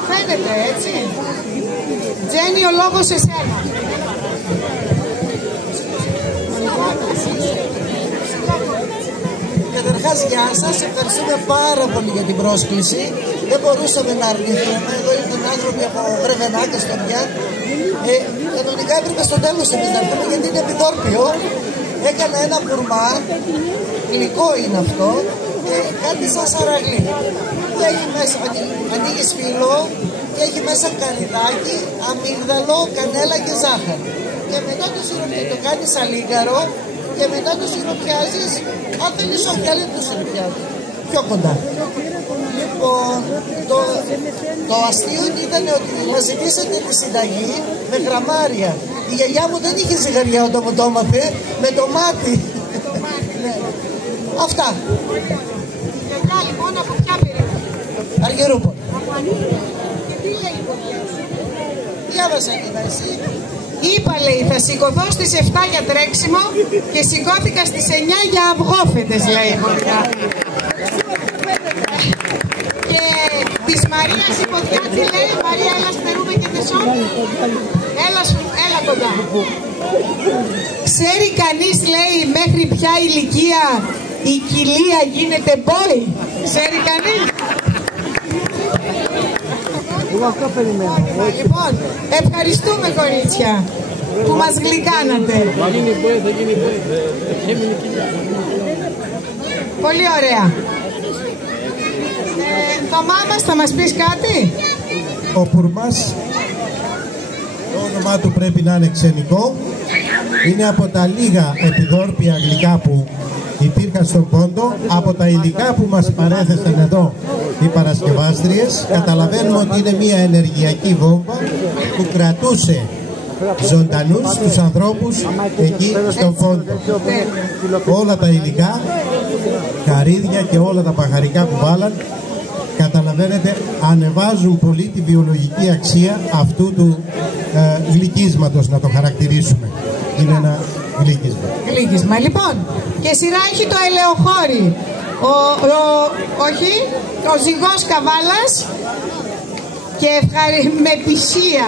Φαίνεται έτσι. Τζέννη, ο λόγος σε σένα. Καταρχάς, γεια σας. Ευχαριστούμε πάρα πολύ για την πρόσκληση. Δεν μπορούσαμε να αρνηθούμε. Εδώ ήρθαν άνθρωποι από Βρεβενάκα, στο Μιά. Κανονικά έπρεπε στο τέλος εμείς να έρθουμε, γιατί είναι επιδόρπιο. Έκανα ένα πουρμά, γλυκό είναι αυτό, και κάτι σαν σαραγλί. Που έχει μέσα, ανοίγεις φύλλο, και έχει μέσα καρυδάκι, αμύγδαλο, κανέλα και ζάχαρη. Και μετά το κάνεις αλίγαρο, και μετά το σιροπιάζεις, αν θέλεις όχι, αλλά δεν το σιροπιάζεις. Πιο κοντά. Λοιπόν, το αστείο ήταν ότι μας ζητήσατε τη συνταγή με γραμμάρια. Η γιαγιά μου δεν είχε ζυγαριά όταν μου το έμαθε, με το μάτι. Αυτά. Η γιαγιά λοιπόν από ποια περίπτωση? Αργυρούπολη. Και τι λέει η ποδιά σου? Διάβασα είδα εσύ. Είπα, λέει, θα σηκωθώ στις 7 για τρέξιμο και σηκώθηκα στις 9 για αυγόφετες, λέει η ποδιά. Και της Μαρίας η ποδιά τι λέει? Μαρία, έλα στερούμε και τεσόν. Έλα κοντά. Ξέρει κανείς, λέει, μέχρι ποια ηλικία η κοιλία γίνεται boy? Ξέρει κανείς? Λοιπόν, ευχαριστούμε κορίτσια που μας γλυκάνατε. Πολύ ωραία. Θωμά μας, θα μας πεις κάτι? Ο πουρμάς, το όνομά του πρέπει να είναι ξενικό. Είναι από τα λίγα επιδόρπια γλυκά που υπήρχαν στον Πόντο. Από τα υλικά που μας παρέθεσαν εδώ οι παρασκευάστριες, καταλαβαίνουμε ότι είναι μια ενεργειακή βόμβα που κρατούσε ζωντανούς τους ανθρώπους εκεί στον Πόντο. Όλα τα υλικά, καρύδια και όλα τα παχαρικά που βάλαν, καταλαβαίνετε, ανεβάζουν πολύ τη βιολογική αξία αυτού του γλυκίσματος να το χαρακτηρίσουμε. Είναι ένα γλυκίσμα. Γλυκίσμα. Λοιπόν, και σειρά έχει το ελαιοχώρι. Ο ζυγός Καβάλας και με πισία,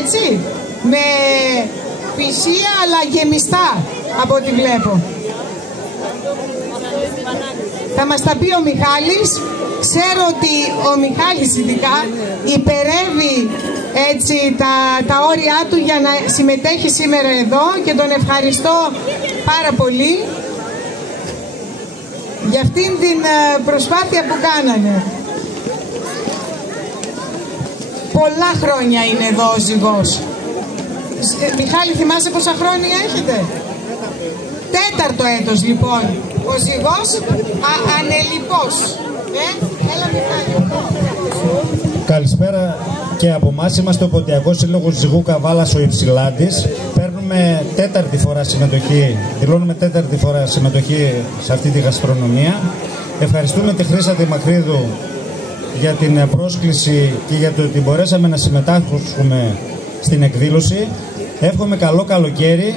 έτσι, με πισία αλλά γεμιστά από ό,τι βλέπω. Θα μας τα πει ο Μιχάλης. Ξέρω ότι ο Μιχάλης ειδικά υπερεύει έτσι τα όρια του για να συμμετέχει σήμερα εδώ και τον ευχαριστώ πάρα πολύ για αυτήν την προσπάθεια που κάνανε. Πολλά χρόνια είναι εδώ ο ζυγός. Μιχάλη, θυμάσαι πόσα χρόνια έχετε? Τέταρτο έτος λοιπόν. Ο ζυγός ανελιπώς. Έλα Μιχάλη. Καλησπέρα και από εμάς. Είμαστε ο Ποντιακός Σύλλογος Ζυγού Καβάλας ο Υψηλάντης. Παίρνουμε τέταρτη φορά συμμετοχή, δηλώνουμε τέταρτη φορά συμμετοχή σε αυτή τη γαστρονομία. Ευχαριστούμε τη Χρύσα τη Μακρύδου για την πρόσκληση και για το ότι μπορέσαμε να συμμετάσχουμε στην εκδήλωση. Εύχομαι καλό καλοκαίρι.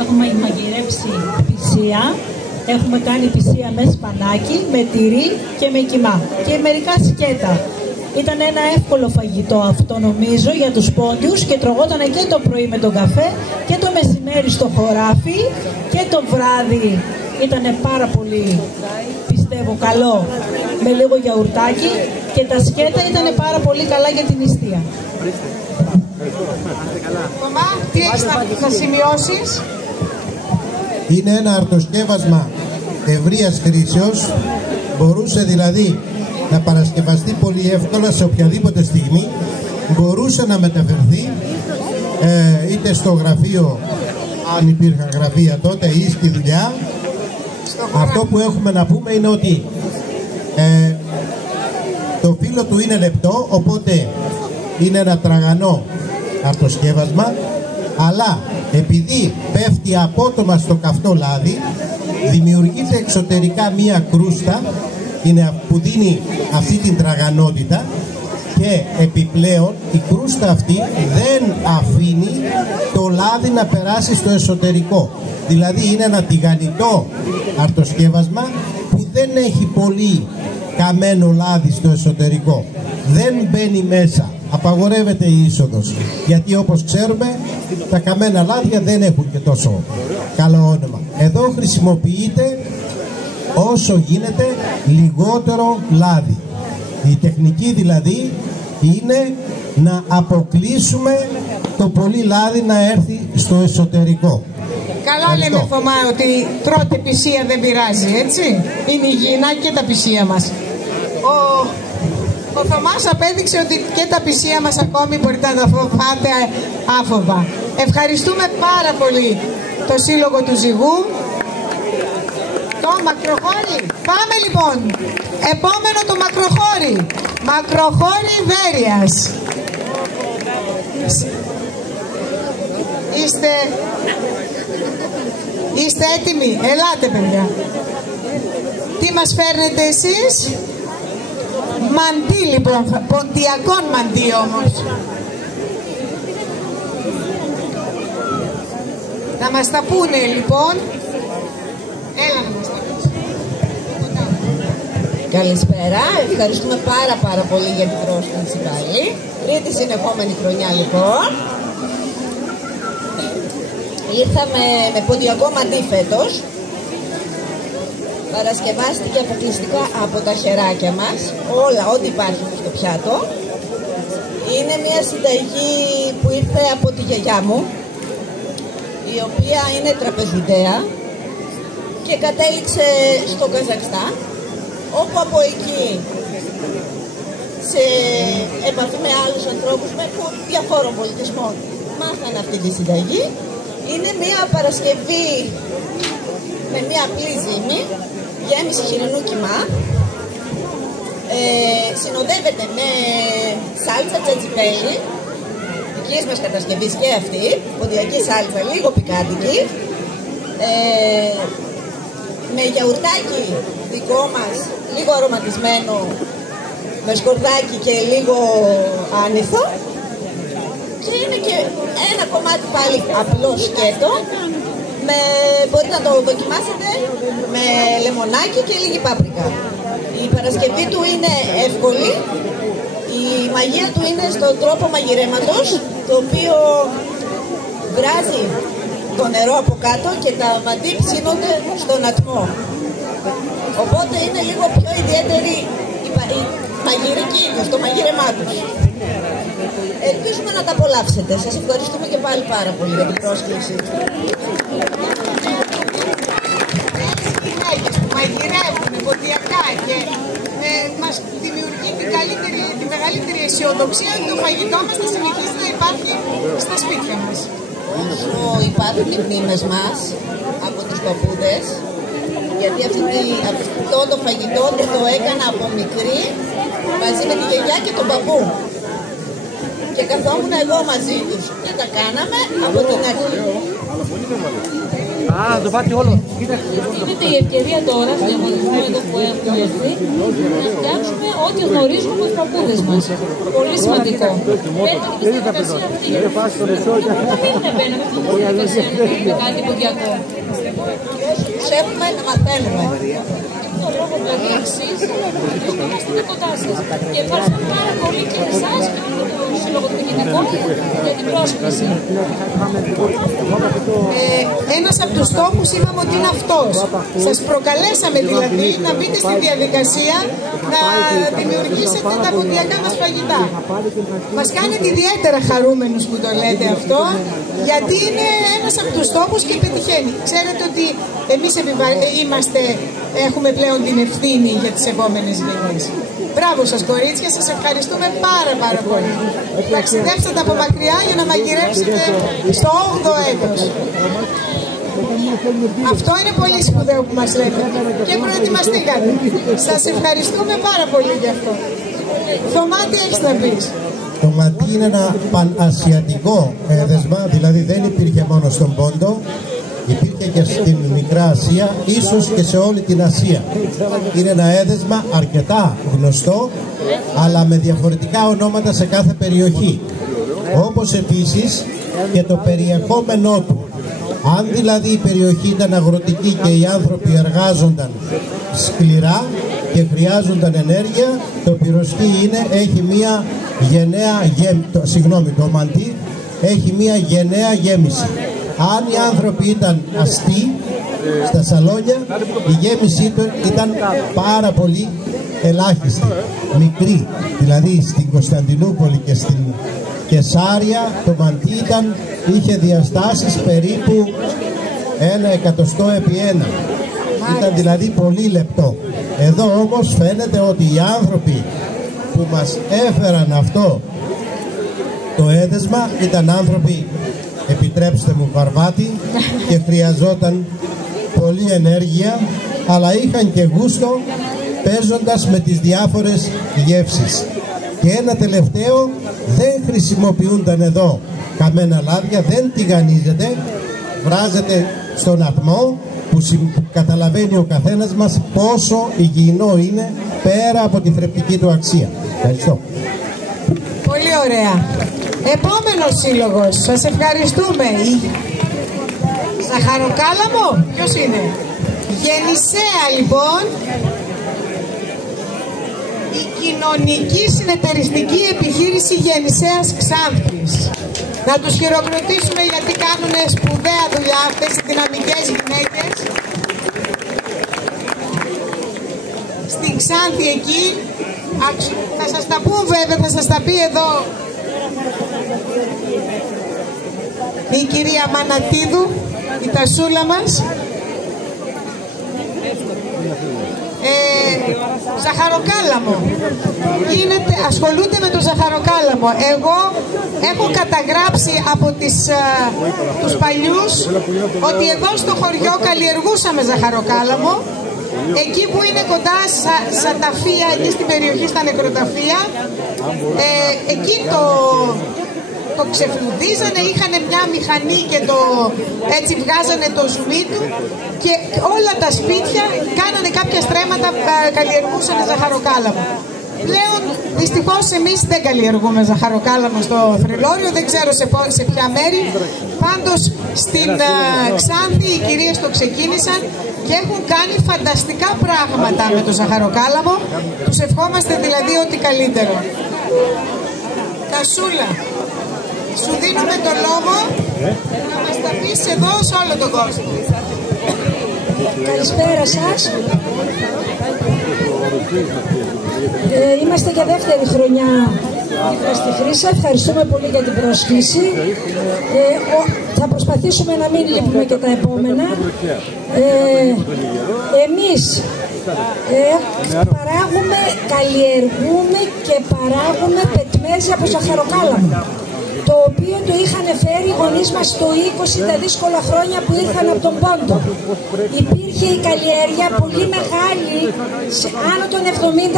Έχουμε μαγειρέψει πισία, έχουμε κάνει πισία με σπανάκι, με τυρί και με κιμά και μερικά σκέτα. Ήταν ένα εύκολο φαγητό αυτό νομίζω για τους πόντιους και τρογόταν και το πρωί με τον καφέ και το μεσημέρι στο χωράφι και το βράδυ ήταν πάρα πολύ, πιστεύω, καλό με λίγο γιαουρτάκι και τα σκέτα ήταν πάρα πολύ καλά για την νηστεία. Κομμά, τι έχεις να σημειώσεις? Είναι ένα αρτοσκεύασμα ευρείας χρήσεως, μπορούσε δηλαδή να παρασκευαστεί πολύ εύκολα σε οποιαδήποτε στιγμή, μπορούσε να μεταφερθεί είτε στο γραφείο, αν υπήρχαν γραφεία τότε, ή στη δουλειά. Αυτό που έχουμε να πούμε είναι ότι το φύλλο του είναι λεπτό, οπότε είναι ένα τραγανό αρτοσκεύασμα, αλλά επειδή πέφτει απότομα στο καυτό λάδι, δημιουργείται εξωτερικά μία κρούστα που δίνει αυτή την τραγανότητα και επιπλέον η κρούστα αυτή δεν αφήνει το λάδι να περάσει στο εσωτερικό. Δηλαδή είναι ένα τηγανιτό αρτοσκεύασμα που δεν έχει πολύ καμένο λάδι στο εσωτερικό. Δεν μπαίνει μέσα. Απαγορεύεται η είσοδος. Γιατί όπως ξέρουμε τα καμένα λάδια δεν έχουν και τόσο καλό όνομα. Εδώ χρησιμοποιείται όσο γίνεται λιγότερο λάδι. Η τεχνική δηλαδή είναι να αποκλείσουμε το πολύ λάδι να έρθει στο εσωτερικό. Καλά λέμε Θωμά ότι τρώτε πισία δεν πειράζει, έτσι. Είναι υγιεινά και τα πισία μας. Ο Θωμάς απέδειξε ότι και τα πισία μας ακόμη μπορείτε να τα φάτε άφοβα. Ευχαριστούμε πάρα πολύ το Σύλλογο του Ζυγού. Το Μακροχώρι. Πάμε λοιπόν. Επόμενο το Μακροχώρι. Μακροχώρι Βέρειας. Είστε έτοιμοι? Ελάτε παιδιά. Τι μας φέρνετε εσείς? Μαντί λοιπόν, ποντιακόν μαντί όμως. Θα μας τα πούνε λοιπόν. Έλα να μας τα πούνε. Καλησπέρα, ευχαριστούμε πάρα πολύ για την πρόσκληση πάλι. Τρίτη συνεχόμενη χρονιά λοιπόν. Ήρθαμε με ποντιακό μαντί φέτος. Παρασκευάστηκε αποκλειστικά από τα χεράκια μας, ό,τι υπάρχει στο πιάτο. Είναι μια συνταγή που ήρθε από τη γιαγιά μου, η οποία είναι τραπεζιτέα και κατέληξε στο Καζακστάν, όπου από εκεί σε επαφή με άλλους ανθρώπους με διαφόρων πολιτισμών μάθανε αυτή τη συνταγή. Είναι μια Παρασκευή με μια απλή ζύμη, γέμιση χοιρινού κιμά, συνοδεύεται με σάλτσα τσατζιπέλι, δικής μας κατασκευής και αυτή, ποντιακή σάλτσα, λίγο πικάντικη, με γιαουρτάκι δικό μας, λίγο αρωματισμένο, με σκορδάκι και λίγο άνηθο. Και είναι και ένα κομμάτι πάλι απλό σκέτο, μπορείτε να το δοκιμάσετε με λεμονάκι και λίγη πάπρικα. Η παρασκευή του είναι εύκολη, η μαγεία του είναι στον τρόπο μαγειρέματος, το οποίο βράζει το νερό από κάτω και τα μαντί ψήνονται στον ατμό. Οπότε είναι λίγο πιο ιδιαίτερη η μαγειρική τους, το μαγείρεμά τους. Ελπίζουμε να τα απολαύσετε. Σας ευχαριστούμε και πάλι πάρα πολύ για την πρόσκληση. Γυναίκες που μαγειρεύουν ποντιακά και μας δημιουργεί τη μεγαλύτερη αισιοδοξία ότι το φαγητό μας θα συνεχίσει να υπάρχει στα σπίτια μας. Όσο υπάρχουν οι μνήμες μας από τους παππούδες, γιατί αυτό το φαγητό το έκανα από μικρή μαζί με τη γιαγιά και τον παππού. Και καθόμουν εγώ μαζί τους και τα κάναμε από την αρχή. Το πάτε όλο. Δίνεται η ευκαιρία τώρα, στον διαγωνισμό εδώ που έχουμε έρθει, να φτιάξουμε ό,τι γνωρίζουμε από τους παππούδες μας. Πολύ σημαντικό. Μπαίνουμε και στη διαδικασία αυτή. Μην μπαίνουμε στη διαδικασία με κάτι ποντιακό. Τους έχουμε να μαθαίνουμε. Το λόγο δηλαδή εξής, είστε κοντά σας. Και ευχαριστούμε πάρα πολύ και εσάς και το Σύλλογο του Διοικητικού για την πρόσκληση. Ένας από τους στόχους είπαμε ότι είναι αυτός. Σας προκαλέσαμε δηλαδή να μπείτε στη διαδικασία να δημιουργήσετε τα ποντιακά μας φαγητά. Μας κάνετε ιδιαίτερα χαρούμενους που το λέτε αυτό, γιατί είναι ένας από τους στόχους και πετυχαίνει. Ξέρετε ότι εμείς έχουμε πλέον την ευθύνη για τις επόμενες μήνες. Μπράβο σας κορίτσια, σας ευχαριστούμε πάρα πολύ. Ταξιδέψατε από μακριά για να μαγειρέψετε στο 8ο έτος. Αυτό είναι πολύ σπουδαίο που μας λέτε και προετοιμαστήκατε. Σας ευχαριστούμε πάρα πολύ γι' αυτό. Θωμά, τι έχεις να πεις? Το μαντί είναι ένα πανασιατικό έδεσμα, δηλαδή δεν υπήρχε μόνο στον Πόντο, υπήρχε και στην Μικρά Ασία, ίσως και σε όλη την Ασία. Είναι ένα έδεσμα αρκετά γνωστό, αλλά με διαφορετικά ονόματα σε κάθε περιοχή. Όπως επίσης και το περιεχόμενό του. Αν δηλαδή η περιοχή ήταν αγροτική και οι άνθρωποι εργάζονταν σκληρά και χρειάζονταν ενέργεια, το πυροσκή έχει μία γενναία το μαντί έχει μία γενναία γέμιση. Αν οι άνθρωποι ήταν αστεί στα σαλόνια, η γέμισή του ήταν πάρα πολύ ελάχιστη, μικρή. Δηλαδή στην Κωνσταντινούπολη και στην Κεσάρια το μαντί είχε διαστάσεις περίπου 1/100 επί 1. Ήταν δηλαδή πολύ λεπτό. Εδώ όμως φαίνεται ότι οι άνθρωποι που μας έφεραν αυτό το έδεσμα ήταν άνθρωποι, επιτρέψτε μου, βαρβάτη, και χρειαζόταν πολύ ενέργεια, αλλά είχαν και γούστο παίζοντας με τις διάφορες γεύσεις. Και ένα τελευταίο, δεν χρησιμοποιούνταν εδώ καμένα λάδια, δεν τηγανίζεται, βράζεται στον ατμό, που καταλαβαίνει ο καθένας μας πόσο υγιεινό είναι πέρα από τη θρεπτική του αξία. Ευχαριστώ. Πολύ ωραία. Επόμενος σύλλογος. Σας ευχαριστούμε. Ζαχαροκάλαμο. Ποιος είναι? Γεννησέα λοιπόν. Η κοινωνική συνεταιριστική επιχείρηση Γεννησέας Ξάνθης. Να τους χειροκροτήσουμε γιατί κάνουν σπουδαία δουλειά αυτές οι δυναμικές γυναίκες. Στην Ξάνθη εκεί, θα σας τα πούν βέβαια, θα σας τα πει εδώ η κυρία Μανατίδου, η τασούλα μας. Ζαχαροκάλαμο. Ασχολούνται με το ζαχαροκάλαμο. Εγώ έχω καταγράψει από τους παλιούς ότι εδώ στο χωριό καλλιεργούσαμε ζαχαροκάλαμο. Εκεί που είναι κοντά στα ταφεία, εκεί στην περιοχή, στα νεκροταφεία, εκεί το ξεφλουδίζανε, είχαν μια μηχανή και έτσι βγάζανε το ζουμί του και όλα τα σπίτια κάνανε κάποια στρέμματα, καλλιεργούσαν ζαχαροκάλαμο. Πλέον δυστυχώς εμείς δεν καλλιεργούμε ζαχαροκάλαμο στο Θρυλόριο, δεν ξέρω σε ποια μέρη. Πάντως στην Ξάνθη οι κυρίες το ξεκίνησαν και έχουν κάνει φανταστικά πράγματα με το ζαχαροκάλαμο. Τους ευχόμαστε δηλαδή ό,τι καλύτερο. Κασούλα, σου δίνουμε το λόγο να μας τα πεις εδώ σε όλο τον κόσμο. Καλησπέρα σας. Είμαστε για δεύτερη χρονιά στη Χρύσα. Ευχαριστούμε πολύ για την πρόσκληση. Θα προσπαθήσουμε να μην λείπουμε και τα επόμενα. Εμείς παράγουμε, καλλιεργούμε και παράγουμε πετμέζι από ζαχαροκάλαμο, το οποίο το είχαν φέρει οι γονείς μας το 20 τα δύσκολα χρόνια που ήρθαν από τον Πόντο. Υπήρχε η καλλιέργεια πολύ μεγάλη, άνω των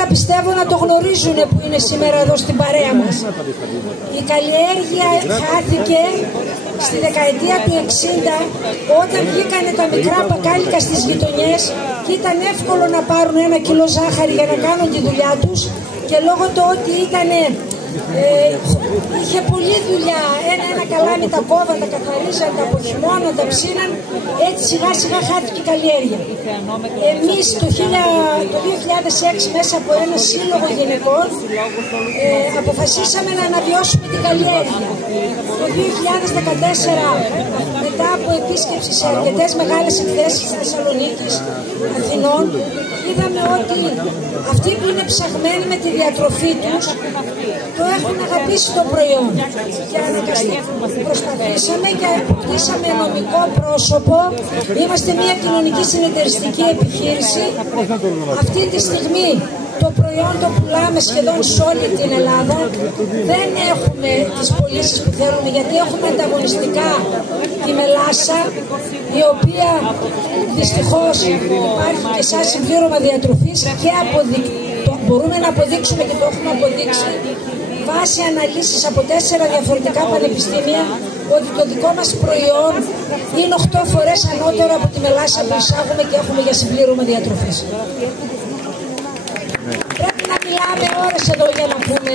70 πιστεύω να το γνωρίζουν που είναι σήμερα εδώ στην παρέα μας. Η καλλιέργεια χάθηκε στη δεκαετία του 60 όταν βγήκανε τα μικρά μπακάλικα στις γειτονιές και ήταν εύκολο να πάρουν 1 κιλό ζάχαρη για να κάνουν τη δουλειά τους και λόγω του ότι είχε πολλή δουλειά, ένα καλάμι τα κόβαν, τα καθαρίζαν, τα αποχυμώναν, τα ψήναν, έτσι σιγά σιγά χάθηκε η καλλιέργεια. Εμείς το 2006 μέσα από ένα σύλλογο γυναικών αποφασίσαμε να αναβιώσουμε την καλλιέργεια. Το 2014 μετά από επίσκεψη σε αρκετές μεγάλες εκθέσεις της Θεσσαλονίκης, Αθηνών, είδαμε ότι αυτοί που είναι ψαγμένοι με τη διατροφή τους το έχουν αγαπήσει το προϊόν και προσπαθήσαμε και αποκτήσαμε νομικό πρόσωπο. Είμαστε μια κοινωνική συνεταιριστική επιχείρηση. Αυτή τη στιγμή το προϊόν το πουλάμε σχεδόν σε όλη την Ελλάδα. Δεν έχουμε τις πωλήσεις που θέλουμε γιατί έχουμε ανταγωνιστικά τη μελάσα, η οποία δυστυχώς υπάρχει και σαν συμπλήρωμα διατροφής και μπορούμε να αποδείξουμε και το έχουμε αποδείξει βάσει αναλύσεις από 4 διαφορετικά πανεπιστήμια ότι το δικό μας προϊόν είναι 8 φορές ανώτερο από τη μελάσα που εισάγουμε και έχουμε για συμπλήρωμα διατροφής. Πρέπει να μιλάμε ώρες εδώ για να πούμε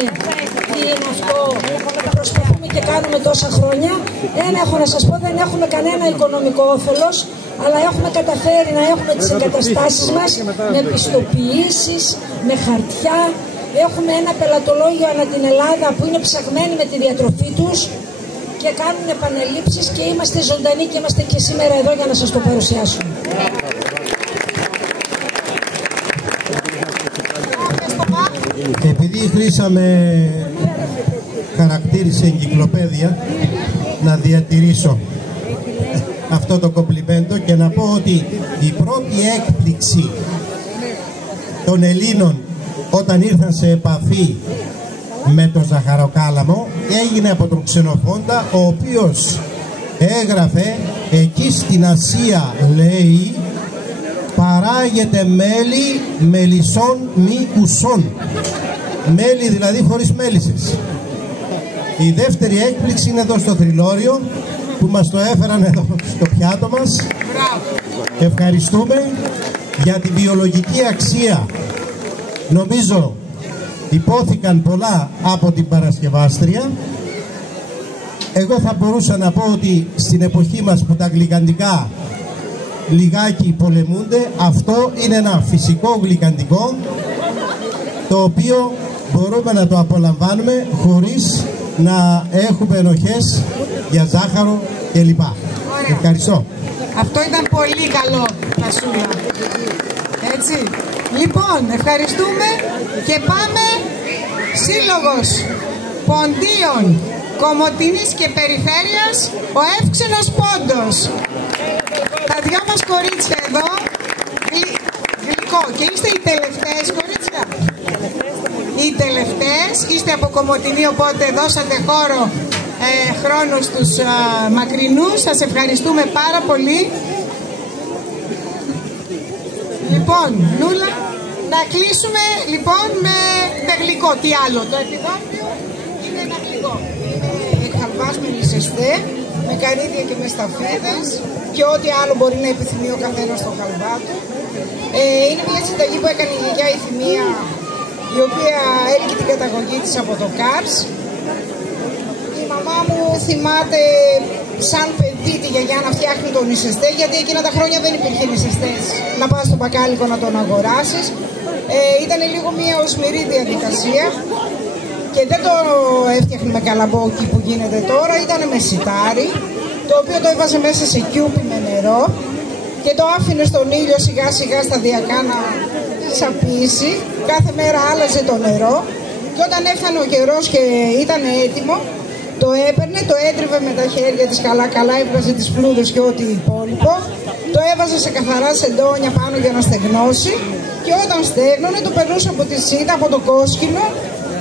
τι είναι αυτό που προσπαθούμε και κάνουμε τόσα χρόνια. Ένα έχω να σας πω, δεν έχουμε κανένα οικονομικό όφελος, αλλά έχουμε καταφέρει να έχουμε τις εγκαταστάσεις μας με πιστοποιήσεις, με χαρτιά. Έχουμε ένα πελατολόγιο ανά την Ελλάδα που είναι ψαγμένοι με τη διατροφή τους και κάνουν επανελήψεις και είμαστε ζωντανοί και είμαστε και σήμερα εδώ για να σας το παρουσιάσουμε. Επειδή η Χρύσα με χαρακτήρισε εγκυκλοπαίδεια, να διατηρήσω αυτό το κομπλιμέντο και να πω ότι η πρώτη έκπληξη των Ελλήνων όταν ήρθαν σε επαφή με το ζαχαροκάλαμο έγινε από τον Ξενοφόντα, ο οποίος έγραφε εκεί στην Ασία, λέει, παράγεται μέλι μελισσών μη ουσών, μέλι δηλαδή χωρίς μέλισσες. Η δεύτερη έκπληξη είναι εδώ στο Θρυλόριο που μας το έφεραν εδώ στο πιάτο μας. Ευχαριστούμε για την βιολογική αξία. Νομίζω υπόθηκαν πολλά από την παρασκευάστρια. Εγώ θα μπορούσα να πω ότι στην εποχή μας που τα γλυκαντικά λιγάκι πολεμούνται, αυτό είναι ένα φυσικό γλυκαντικό το οποίο μπορούμε να το απολαμβάνουμε χωρίς να έχουμε ενοχές για ζάχαρο κλπ. Ευχαριστώ. Αυτό ήταν πολύ καλό, Κασούλα. Έτσι. Λοιπόν, ευχαριστούμε και πάμε Σύλλογος Ποντίων Κομοτηνής και Περιφέρειας, ο Εύξενος Πόντος. Τα δυο μας κορίτσια εδώ, γλυκό. Και είστε οι τελευταίες κορίτσια. Οι τελευταίες, είστε από Κομοτηνή, οπότε δώσατε χρόνο στους μακρινούς. Σας ευχαριστούμε πάρα πολύ. Λοιπόν, Νούλα, να κλείσουμε λοιπόν με γλυκό. Τι άλλο, το επιδόριο είναι ένα γλυκό. κατεβάσουμε νησεστέ με καρύδια και με σταφίδες και ό,τι άλλο μπορεί να επιθυμεί ο καθένας στο χαλβά του. Είναι μια συνταγή που έκανε η γιαγιά η Θυμία, η οποία έλκει την καταγωγή της από το Κάρς. Η μαμά μου θυμάται σαν παιδί τη γιαγιά να φτιάχνει τον νησεστέ, γιατί εκείνα τα χρόνια δεν υπήρχε νησεστές να πας στο μπακάλικο να τον αγοράσεις. Ήταν λίγο μια οσμηρή διαδικασία και δεν το έφτιαχνε με καλαμπόκι που γίνεται τώρα, ήταν με σιτάρι, το οποίο το έβαζε μέσα σε κιούπι με νερό και το άφηνε στον ήλιο σιγά σιγά σταδιακά να σαπίσει. Κάθε μέρα άλλαζε το νερό και όταν έφτανε ο καιρός και ήταν έτοιμο, το έπαιρνε, το έτριβε με τα χέρια της καλά, έβγαζε τις φλούδες και ό,τι υπόλοιπο, το έβαζε σε καθαρά σεντόνια πάνω για να στεγνώσει και όταν στέγνωνε το περνούσε από τη σίτα, από το κόσκινο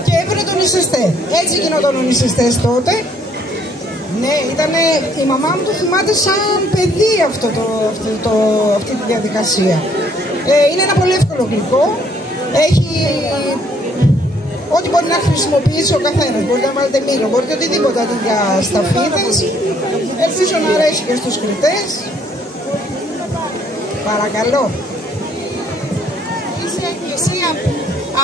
και έβρε τον νησεστέ. Έτσι γινόταν ο νησεστές τότε. Ναι, η μαμά μου το θυμάται σαν παιδί αυτή τη διαδικασία. Είναι ένα πολύ εύκολο γλυκό. Έχει ό,τι μπορεί να χρησιμοποιήσει ο καθένας. Μπορείτε να βάλετε μήλο, μπορείτε οτιδήποτε αντί για σταφίδες. Ελπίζω να αρέσει και στους κριτές. Παρακαλώ. Είσαι εσύ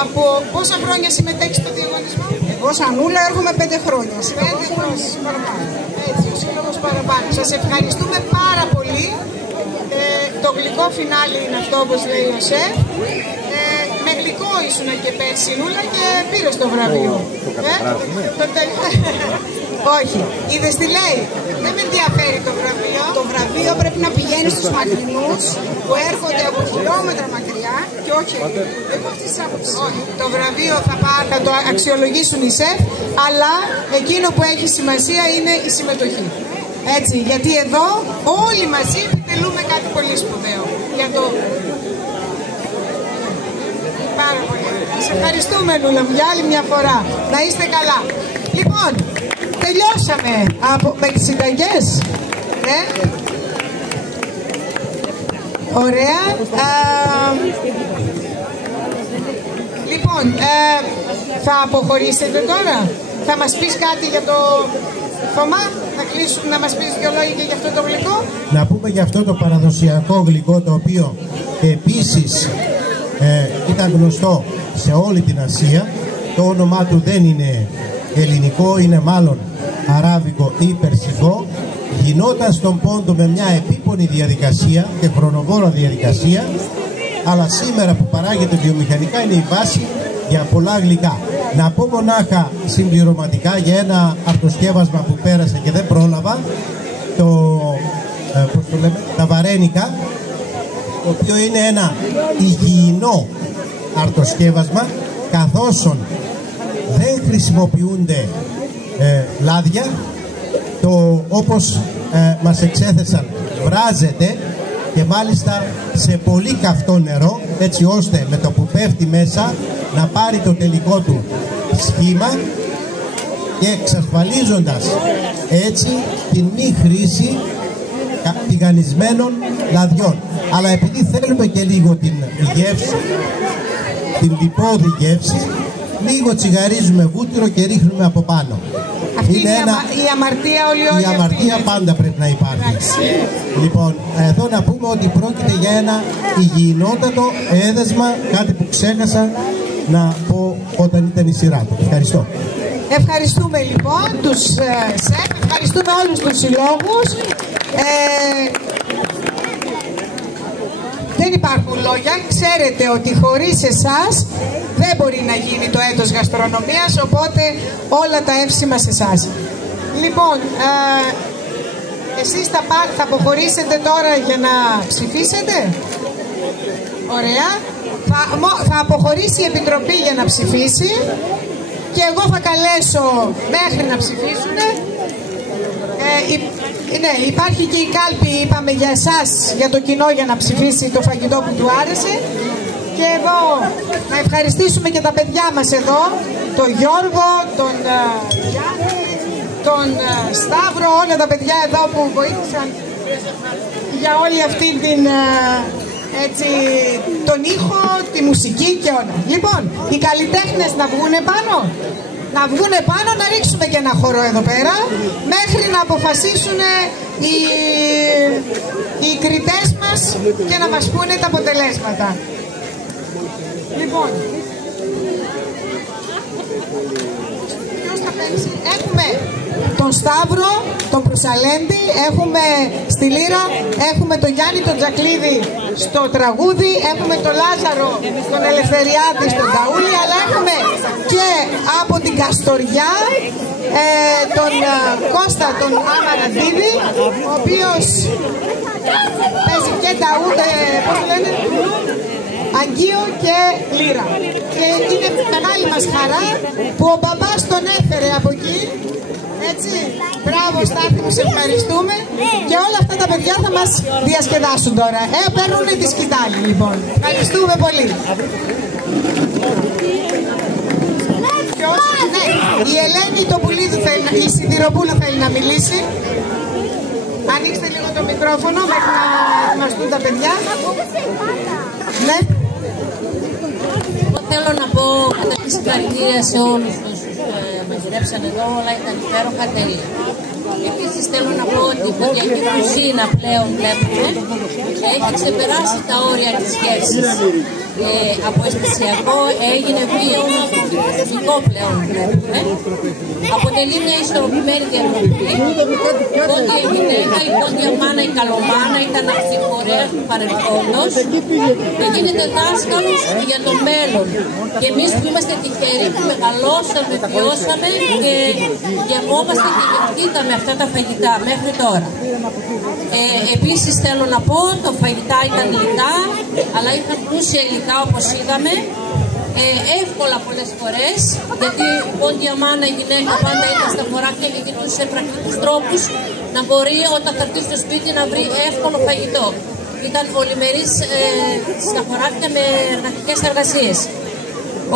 από πόσα χρόνια συμμετέχεις στο διαγωνισμό? Εγώ σαν Ούλα έρχομαι 5 χρόνια. 5 χρόνια παραπάνω. Έτσι, ο Σύλλογος παραπάνω. Σας ευχαριστούμε πάρα πολύ. Το γλυκό φινάλι είναι αυτό, όπως λέει ο σεφ. Με γλυκό ήσουν και πέρσι, Ούλα, και πήρες το βραβείο. Όχι. Είδες τι λέει? Δεν με ενδιαφέρει το βραβείο. Το βραβείο πρέπει να πηγαίνει στους μακρινούς που έρχονται από χιλιόμετρα μακριά και όχι. Εγώ αυτή τη άποψη. Το βραβείο θα το αξιολογήσουν οι σεφ, αλλά εκείνο που έχει σημασία είναι η συμμετοχή. Έτσι, γιατί εδώ όλοι μαζί επιτελούμε κάτι πολύ σπουδαίο. Για το... Πάρα πολύ. Σας ευχαριστούμε, Λούλα μου, για άλλη μια φορά. Να είστε καλά. Λοιπόν, τελειώσαμε με τις συνταγές. Ωραία. Λοιπόν, θα αποχωρήσετε τώρα? Θα μας πεις κάτι για το Θωμά? Να μας πεις δυο λόγια και για αυτό το γλυκό? Να πούμε για αυτό το παραδοσιακό γλυκό, το οποίο επίσης ήταν γνωστό σε όλη την Ασία. Το όνομά του δεν είναι ελληνικό, είναι μάλλον αράβικο ή περσικό. Γινόταν στον Πόντο με μια επίπονη διαδικασία και χρονοβόρα διαδικασία, αλλά σήμερα που παράγεται βιομηχανικά είναι η βάση για πολλά γλυκά. Να πω μονάχα συμπληρωματικά για ένα αρτοσκεύασμα που πέρασε και δεν πρόλαβα, τα βαρένικα, το οποίο είναι ένα υγιεινό αρτοσκεύασμα, καθώς δεν χρησιμοποιούνται λάδια, όπως μας εξέθεσαν, βράζεται και μάλιστα σε πολύ καυτό νερό, έτσι ώστε με το που πέφτει μέσα να πάρει το τελικό του σχήμα και εξασφαλίζοντας έτσι την μη χρήση τηγανισμένων λαδιών. Αλλά επειδή θέλουμε και λίγο την γεύση, την λιπόδη γεύση, λίγο τσιγαρίζουμε βούτυρο και ρίχνουμε από πάνω. Αυτή είναι η αμαρτία όλη. Η αμαρτία πάντα πρέπει να υπάρχει. Λοιπόν, εδώ να πούμε ότι πρόκειται για ένα υγιεινότατο έδεσμα, κάτι που ξέχασα να πω όταν ήταν η σειρά του. Ευχαριστώ. Ευχαριστούμε λοιπόν τους ΣΕΠ, ευχαριστούμε όλους τους συλλόγους. Δεν υπάρχουν λόγια. Ξέρετε ότι χωρίς εσάς δεν μπορεί να γίνει το έτος γαστρονομίας, οπότε όλα τα εύσημα σε εσάς. Λοιπόν, εσείς θα αποχωρήσετε τώρα για να ψηφίσετε? Ωραία. Θα αποχωρήσει η Επιτροπή για να ψηφίσει και εγώ θα καλέσω μέχρι να ψηφίσουν. Ναι, υπάρχει και η κάλπη, είπαμε, για εσάς, για το κοινό, για να ψηφίσει το φαγητό που του άρεσε. Και εδώ να ευχαριστήσουμε και τα παιδιά μας εδώ, τον Γιώργο, τον Γιάννη, τον Σταύρο, όλα τα παιδιά εδώ που βοήθησαν για όλη αυτή την, έτσι, τον ήχο, τη μουσική και όλα. Λοιπόν, οι καλλιτέχνες να βγουνε πάνω. να βγούνε πάνω, να ρίξουμε και ένα χορό εδώ πέρα, μέχρι να αποφασίσουν οι κριτές μας και να μας πούνε τα αποτελέσματα. Λοιπόν, έχουμε τον Σταύρο, τον Προσαλέντη, έχουμε στη λύρα, έχουμε τον Γιάννη τον Τζακλίδη στο τραγούδι, έχουμε τον Λάζαρο, τον Ελευθεριάδη στον ταούλι, αλλά έχουμε και από την Καστοριά τον Κώστα τον Αμαραντίδη, ο οποίος παίζει και ταούλι, πώς το λένε, Αγγείο και λύρα. Και είναι μεγάλη μας χαρά που ο μπαμπάς τον έφερε από εκεί. Έτσι, μπράβο Στάθη μου, σε ευχαριστούμε. Και όλα αυτά τα παιδιά θα μας διασκεδάσουν τώρα. Παίρνουν τη σκητάλη λοιπόν. Ευχαριστούμε πολύ. Ναι, η Ελένη η Σιδηροπούλου θέλει να μιλήσει. Ανοίξτε λίγο το μικρόφωνο μέχρι να ετοιμαστούν τα παιδιά. Ναι. Θέλω να πω καταρχήν συγχαρητήρια σε όλους όσους μαγειρέψαν εδώ, όλα ήταν υπέροχα, τέλεια. Επίσης θέλω να πω ότι η ποντιακή κουζίνα πλέον βλέπουμε έχει ξεπεράσει τα όρια της γεύσης. Από αισθησιακό έγινε βιομηχανικό πλέον βλέπουμε. Αποτελεί μια ισορροπημένη διατροφή. Πόντια γυναίκα, η πόντια μάνα, η καλομάνα ήταν αυτηφορέα του παρελθόντος και γίνεται δάσκαλος για το μέλλον. Και εμείς που είμαστε τυχεροί που μεγαλώσαμε, βιώσαμε και γευόμαστε και γευτήκαμε αυτά τα φαγητά μέχρι τώρα. Επίσης θέλω να πω, το φαγητά ήταν γλυκά, αλλά είχαν πλούσια υλικά όπως είδαμε. Εύκολα πολλές φορές, γιατί πόντια μάνα η γυναίκα πάντα ήταν στα χωράφια και κοιτούσε πρακτικούς τρόπους να μπορεί όταν θα έρθει στο σπίτι να βρει εύκολο φαγητό. Ήταν πολυμερής στα χωράφια με εργατικές εργασίες.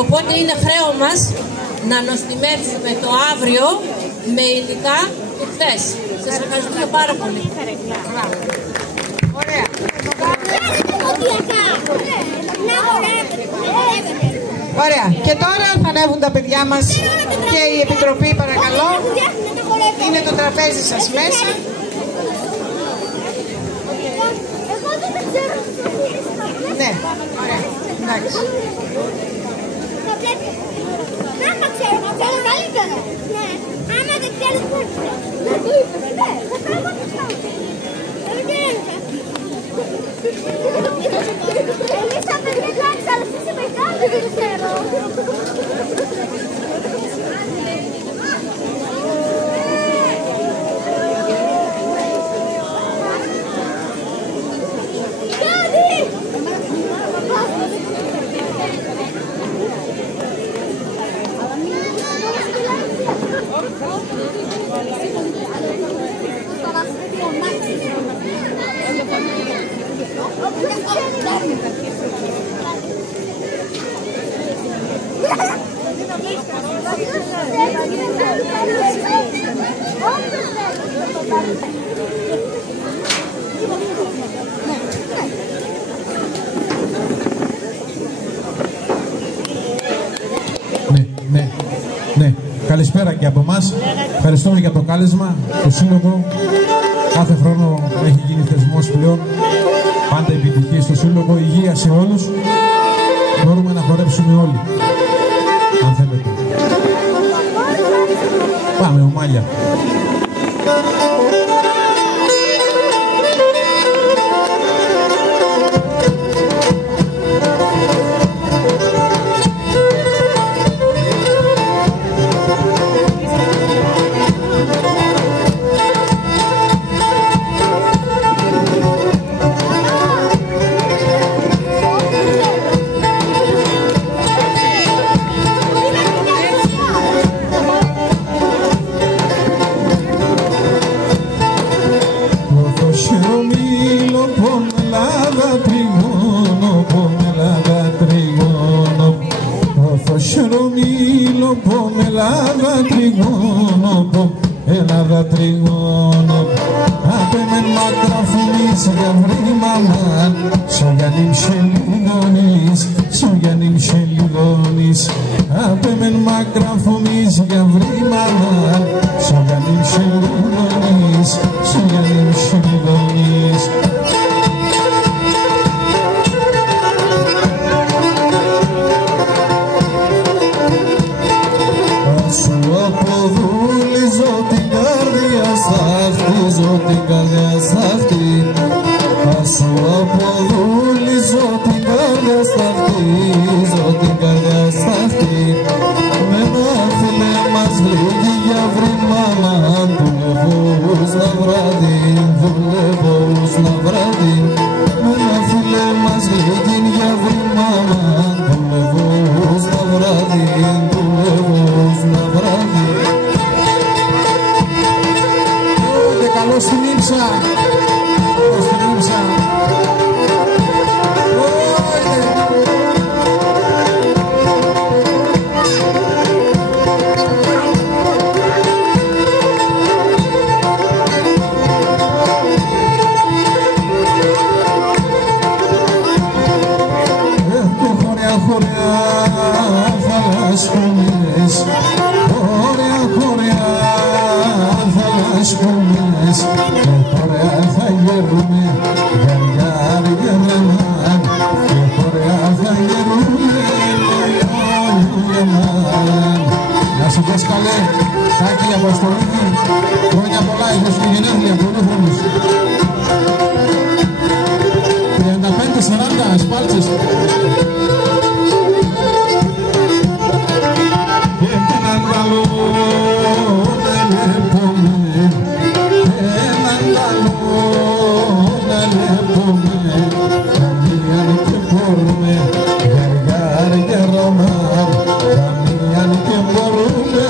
Οπότε είναι χρέο μας να νοστιμεύσουμε το αύριο με υλικά του χθες. Σας ευχαριστούμε πάρα πολύ. Ωραία. Ωραία. Και τώρα θα ανέβουν τα παιδιά μας και η Επιτροπή, παρακαλώ. Είναι το τραπέζι σας μέσα. Ναι, ωραία. Εντάξει. Άμα ξέρω καλύτερα. Ναι. Άμα δεν ξέρεις πώς. Να το είπες, ναι. Θα κάνω αυτό. Εμείς θα παιδιά κάνεις, αλλά εσύ είσαι μεγάλη, δεν ξέρω. Ναι. Καλησπέρα και από εμάς. Ευχαριστούμε για το κάλεσμα. Το Σύλλογο κάθε χρόνο έχει γίνει θεσμός πλέον. Πάντα επιτυχία στο Σύλλογο. Υγεία σε όλους. Μπορούμε να χορέψουμε όλοι. Αν θέλετε. Πάμε, ομάλια. Ελλάδα τριγώνω. Απ' μεν μακρά φωνής για βρήμαμαν, σο Γιάννη Μισελιδόνης, σο Γιάννη Μισελιδόνης. Απ' μεν μακρά φωνής για βρήμαμαν, σο Γιάννη Μισελιδόνης, σο Γιάννη Μισελιδόνης. Σου αποδούλιζω την καρδιά σ' χτίζω την καρδιά σ' αυτή. Σου αποδούλιζω την καρδιά σ' χτίζω την καρδιά σ' αυτή. Με ένα φίλε μας λύγει για βρήμανα, δουλεύω να βράδυ, δουλεύω να βράδυ. Με ένα φίλε μας λύγει για βρήμανα, δουλεύω να βράδυ, δουλεύω να βράδυ. Καλώς στην Ύψα, καλώς στην Ύψα. Χρόνια πολλά, έχω στην γενέθλια, χρονόχρονος. 35-40 σπάλτσες. Και έναν καλό δεν έπομαι, έναν καλό δεν έπομαι. Καμίαν και μπορούμε, γαργάρ και ρωμάρ, καμίαν και μπορούμε,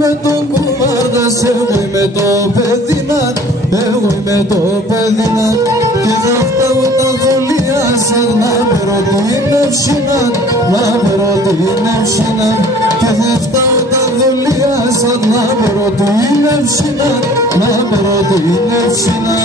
με το κουβάρδας, εγώ είμαι το παιδί να εγώ είμαι το παιδί να και θα φτάω τα δουλεία σαν να βρω την ευσύνα, να βρω την ευσύνα και θα φτάω τα δουλεία σαν να βρω την ευσύνα, να βρω την ευσύνα.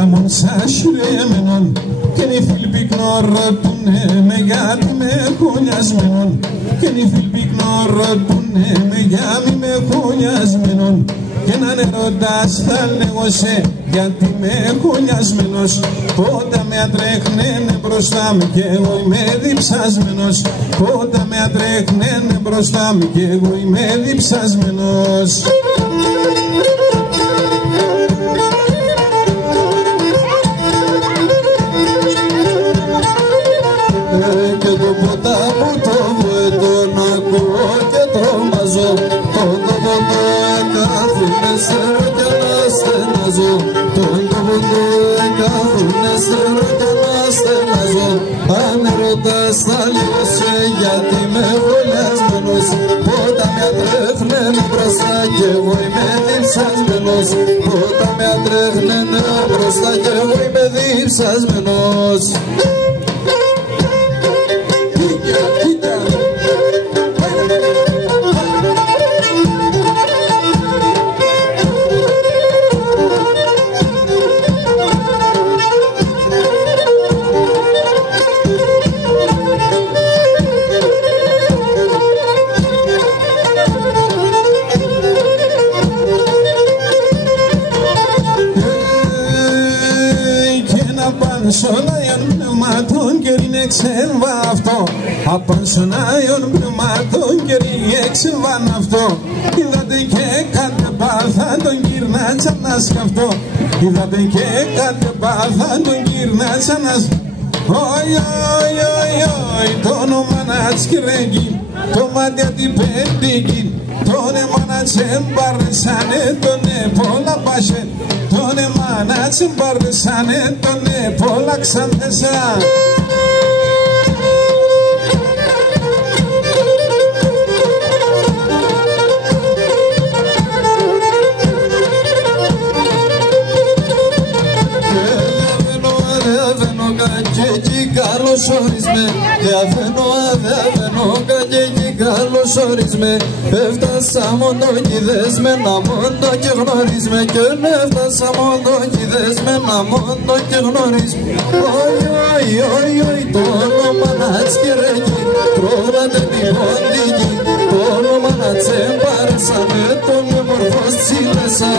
Άμον σασιρέμενον και νη φιλπικνό ρωτούνε με γιατί με χωνιασμένον και νη φιλπικνό ρωτούνε με γιατί με χωνιασμένον και να νεροντάς θα λέγω σε γιατί με χωνιασμένος πότα με ατρέχνene μπροστά μου και εγώ είμαι διψασμένος πότα με ατρέχνene μπροστά μου και εγώ είμαι διψασμένος. Και το ποτάμο το βοητό να ακούω και τρομάζω τον τόπο εγκάθουνε στερό και να στενάζω τον τόπο εγκάθουνε στερό και να στενάζω αν ρωτάς θα λιώσαι γιατί είμαι βολιασμένος πότα με ατρέχνene μπροστά κι εγώ είμαι διψασμένος πότα με ατρέχνene μπροστά κι εγώ είμαι διψασμένος. Απανσονάιον πνευματών και είναι ξέμβα αυτό Απανσονάιον πνευματών και είναι ξέμβα αυτό Είδατε και κάτε πάθα τον γυρνάτσα να σκαυτώ Είδατε και κάτε πάθα τον γυρνάτσα να σκαυτώ Ωι, ωι, ωι, ωι, το όνομα να τσκρέγγι το μάτια την πέντικη τον αίμα να τσεμπαρσάνε τον πολλά πάσε τον αίμα να τσεμπαρσάνε τον πολλά ξανθεσά. Καλώς ορισμέ, διαβαίνω κακέκι καλώς ορισμέ έφτασα μοντοκιδές με ένα μόντο και γνωρισμέ και έφτασα μοντοκιδές με ένα μόντο και γνωρισμέ Ωι, ωι, ωι, ωι, το όνομα να τσκερέκι τρώγατε την ποντική το όνομα να τσεμπάρεσανε τον μορφός τσίλεσα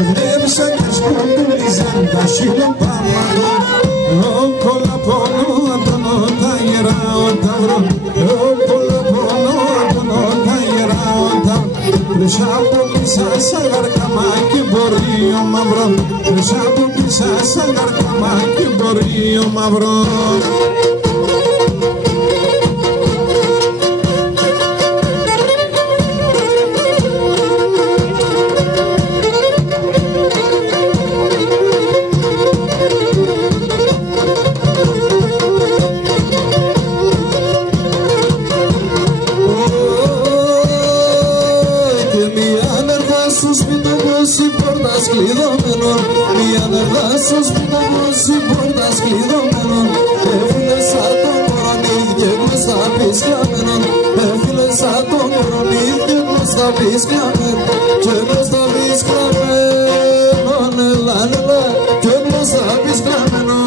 Never sang the school to listen, but she don't πολλά πόνο τα γεράω τα βρω, πολλά πόνο τα γεράω τα βρω. Πίσω από πίσω σαν γαρκαμάκι μπορεί ο μαυρό, πίσω από πίσω σαν γαρκαμάκι μπορεί ο μαυρό. Μια νερδά στο σπίτι πως η πόρτας κλειδωμένων. Έφυλες σαν το κορονίδι και γνωστά πεις κλαμμένον. Έφυλες σαν το κορονίδι και γνωστά πεις κλαμμένον. Και γνωστά πεις κλαμμένον, έλα, έλα, και γνωστά πεις κλαμμένον.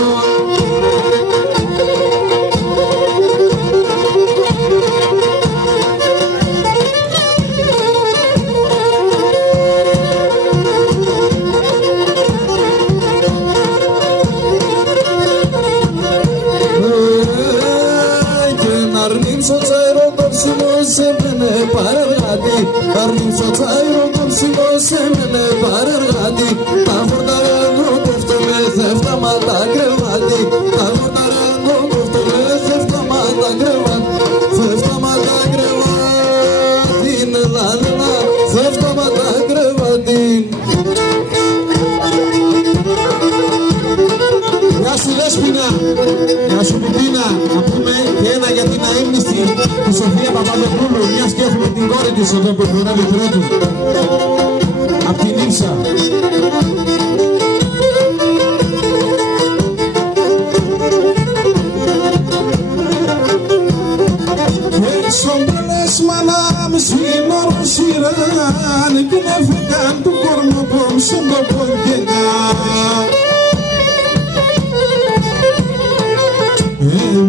Αρνήσω τσάιρο κόψιμο σε μενε παρεργάτη. Τα φορταρένο κόφτομαι θεύτα μα τα κρεβάτη. Τα φορταρένο κόφτομαι θεύτα μα τα κρεβάτη. Θεύτα μα τα κρεβάτη, έλα, έλα, θεύτα μα τα κρεβάτη. Γεια σου Δέσποινα, γεια σου Πουτίνα. Να πούμε και ένα για την αείμνηστη τη Σοφία Παπαδοπούλου, μιας και έχουμε την κόρη της εδώ που προλάβει πρώτου απ' την Ήψα. Και σομπέλες μανάμ σύνορος Ιράν και να φεγγάν του κορμοπόμ στον τόπο κεγάν.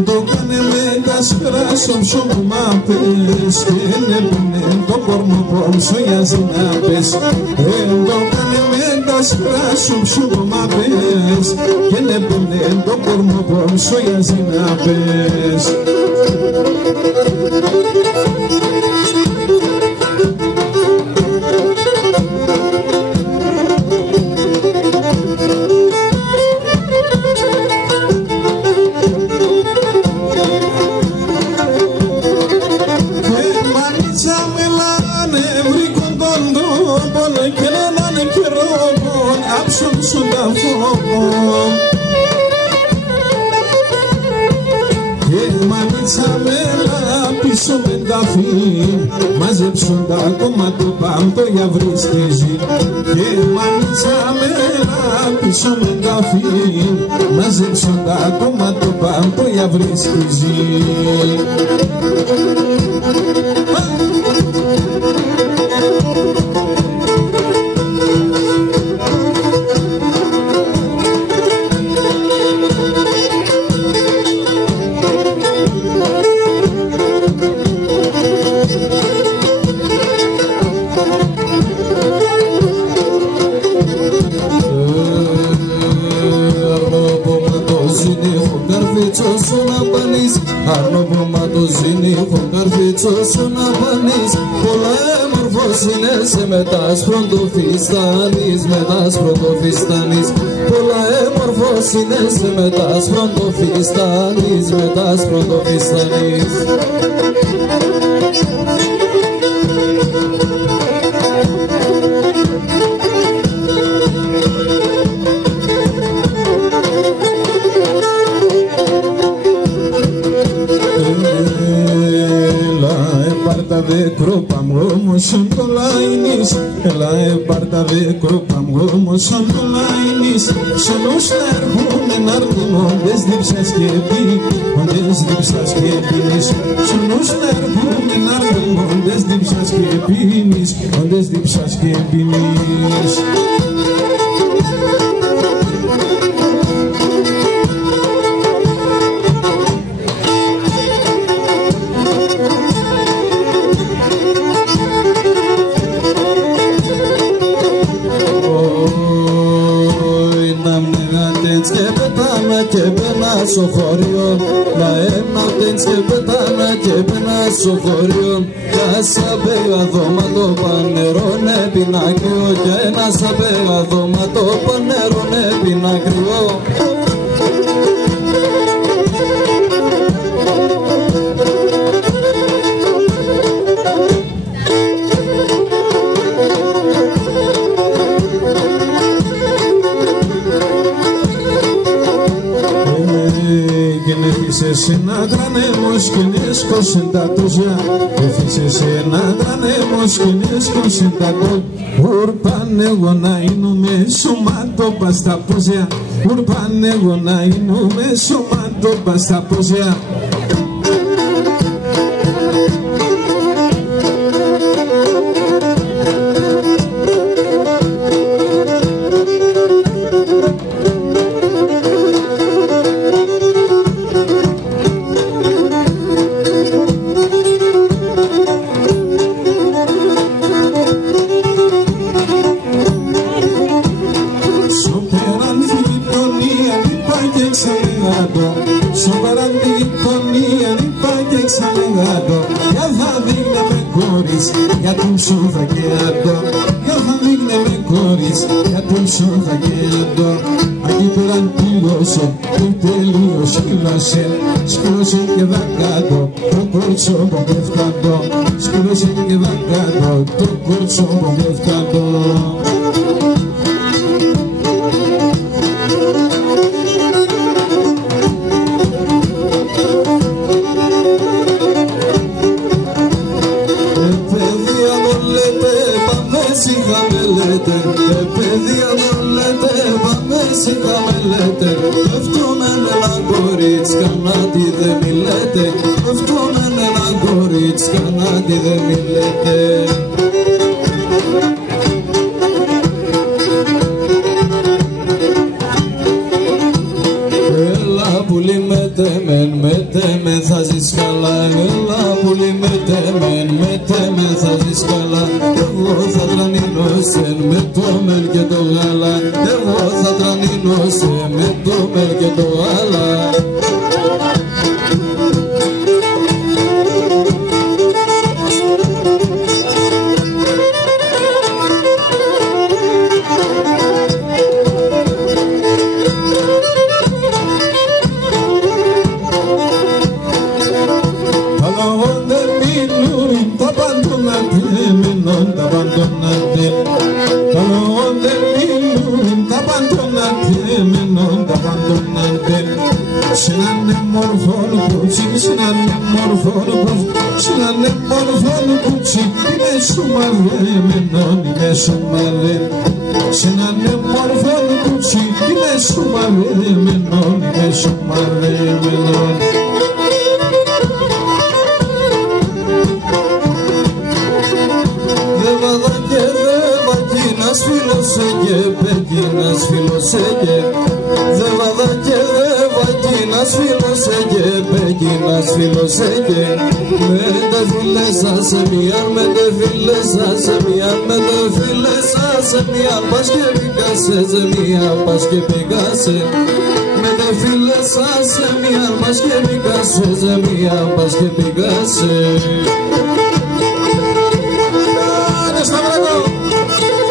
Το κάνε με τα σπράσω ψωμού μα πες και νέπνε το κορμό πόμσο για ζηνάπες. Το κάνε με τα σπράσω ψωμού μα πες και νέπνε το κορμό πόμσο για ζηνάπες. Μαζέψουν τα κομμάτια πάμπο για βρίσκιζι. Και μανίτσα μέλα πίσω με τα φύλλη. Μαζέψουν τα κομμάτια πάμπο για βρίσκιζι. Όσο να πανείς, πολλά έμορφος είναι σε μετάσπρον το φιστάνεις, μετάσπρον το φιστάνεις. Πολλά έμορφος είναι σε μετάσπρον το φιστάνεις, μετάσπρον το φιστάνεις. Όμως το λάινις, έλα πάρτα δεκρόπα μου όμως το λάινις. Σενός να έρχομαι να έρχομες δίψας και πει, οντες δίψας και πίνεις. Σενός να έρχομαι να έρχομες δίψας και πίνεις, οντες δίψας και πίνεις. Και πετάμε στο χωριό. Να ένα τέντς και πετάνα και πένα στο χωριό. Κάσα πεγαδόματο πανερώνε πινάκριο. Και ένα σαν πεγαδόματο πανερώνε πινάκριο. Έφυσες ένα τρανέμος και νέσκωσεν τα τόζια. Έφυσες ένα τρανέμος και νέσκωσεν τα τόζια. Ουρπάν εγώ να είνουμε σωμάτο πας στα πόζια. Ουρπάν εγώ να είνουμε σωμάτο πας στα πόζια. Σκύλωσε και δα κάτω το κόρτσο που πέφταντο. Σκύλωσε και δα κάτω το κόρτσο που πέφταντο. Παιδιά μου λέτε πάμε σιγά με λέτε. Παιδιά μου λέτε πάμε σιγά με λέτε. Πέφτουμε ένα κορίτσκα να τη δε μιλέτε. Πέφτουμε ένα κορίτσκα να τη δε μιλέτε. Έλα πουλί μετέμεν θα ζεις καλά. Έλα πουλί μετέμεν θα ζεις καλά. Εγώ θα τρανίνωσεν με το μελ και το γάλα. Εγώ θα τρανίνωσεν με το μελ και το γάλα. Συνάνε μορφόνο κουτσί, συνάνε μορφόνο κουτσί. Είναι σου μαλεμένον, είναι σου μαλεμένον. Συνάνε μορφόνο κουτσί, είναι σου μαλεμένον, είναι σου μαλεμένον. Δεβαδά και δεβακίνας φίλωσε και πεκίνας φίλωσε και. Δεβαδά και δεβακίνας φίλωσε και πεκίνας φίλωσε και. Με τε φίλες σας σε μίαν, με τε φίλες σας σε μίαν, με τε φίλες σας σε μίαν. Πας και πικάσε σε μίαν, πας και πικάσε. Με τε φίλες σας σε μίαν, πας και πικάσε σε μίαν, πας και πικάσε.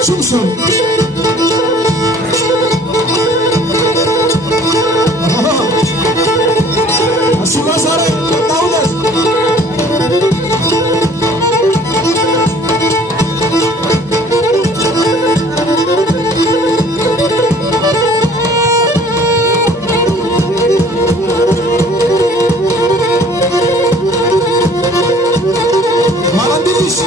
Σούμσον. Ασυμάσαρε, ταούλες. Μαλαντίδης.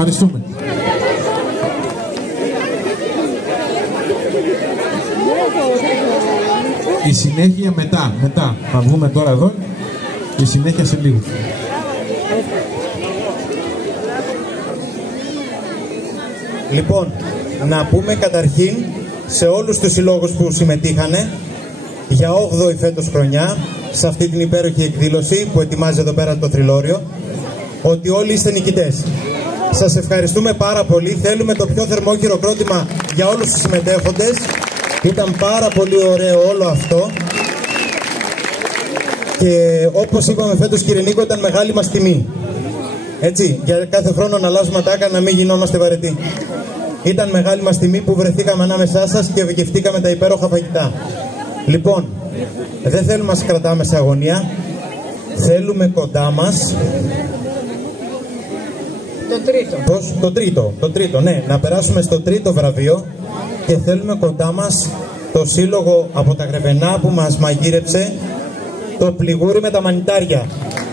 Ευχαριστούμε. Η συνέχεια μετά. Θα βγούμε τώρα εδώ. Η συνέχεια σε λίγο. Λοιπόν, να πούμε καταρχήν σε όλους τους συλλόγους που συμμετείχανε για 8η φέτος χρονιά σε αυτή την υπέροχη εκδήλωση που ετοιμάζει εδώ πέρα το Θρυλόριο, ότι όλοι είστε νικητές. Σας ευχαριστούμε πάρα πολύ. Θέλουμε το πιο θερμό χειροκρότημα για όλους τους συμμετέχοντες. Ήταν πάρα πολύ ωραίο όλο αυτό. Και όπως είπαμε φέτος, κύριε Νίκο, ήταν μεγάλη μας τιμή. Έτσι, για κάθε χρόνο να αλλάζουμε τάκα, να μην γινόμαστε βαρετοί. Ήταν μεγάλη μας τιμή που βρεθήκαμε ανάμεσά σας και ευκαιριστήκαμε τα υπέροχα φαγητά. Λοιπόν, δεν θέλουμε να σας κρατάμε σε αγωνία. Θέλουμε κοντά μας το τρίτο, ναι, να περάσουμε στο τρίτο βραβείο και θέλουμε κοντά μας το σύλλογο από τα Γρεβενά που μας μαγείρεψε το πληγούρι με τα μανιτάρια.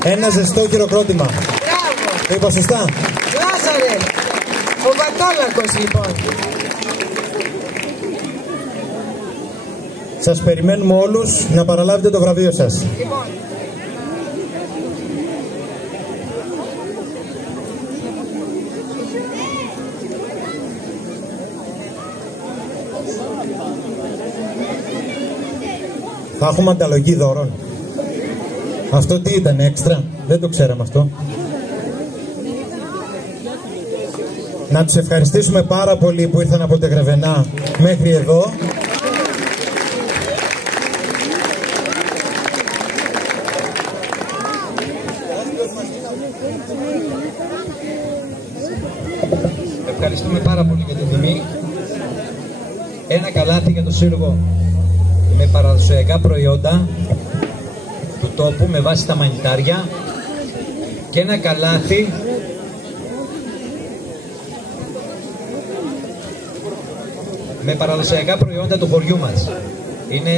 Ένα ζεστό χειροκρότημα. Μπράβο. Το είπα σωστά? Λάζαρε. Ο Βατόλακος λοιπόν. Σας περιμένουμε όλους να παραλάβετε το βραβείο σας. Λοιπόν. Θα έχουμε ανταλλαγή δώρων. Αυτό τι ήταν, έξτρα? Δεν το ξέραμε αυτό. Να τους ευχαριστήσουμε πάρα πολύ που ήρθαν από τα Γρεβενά μέχρι εδώ. Ευχαριστούμε πάρα πολύ για την τιμή. Ένα καλάθι για το σύλλογο με παραδοσιακά προϊόντα του τόπου με βάση τα μανιτάρια και ένα καλάθι με παραδοσιακά προϊόντα του χωριού μας. Είναι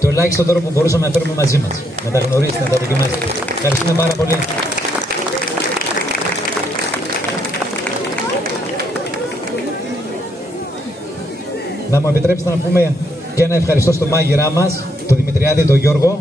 το ελάχιστο δώρο που μπορούσαμε να φέρουμε μαζί μας. Να τα γνωρίσετε, να τα δοκιμάσετε. Ευχαριστούμε πάρα πολύ. Να μου επιτρέψετε να πούμε και ένα ευχαριστώ στο μάγειρά μας, τον Δημητριάδη, τον Γιώργο.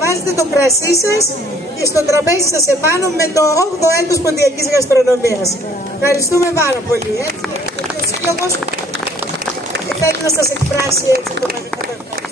Βάζετε το κρασί σας και στο τραπέζι σας επάνω με το 8ο έτος ποντιακής γαστρονομίας. Ευχαριστούμε πάρα πολύ. Έτσι, ο σύλλογος θέλει να σας εκφράσει έτσι το μαζικό του ευχαριστώ.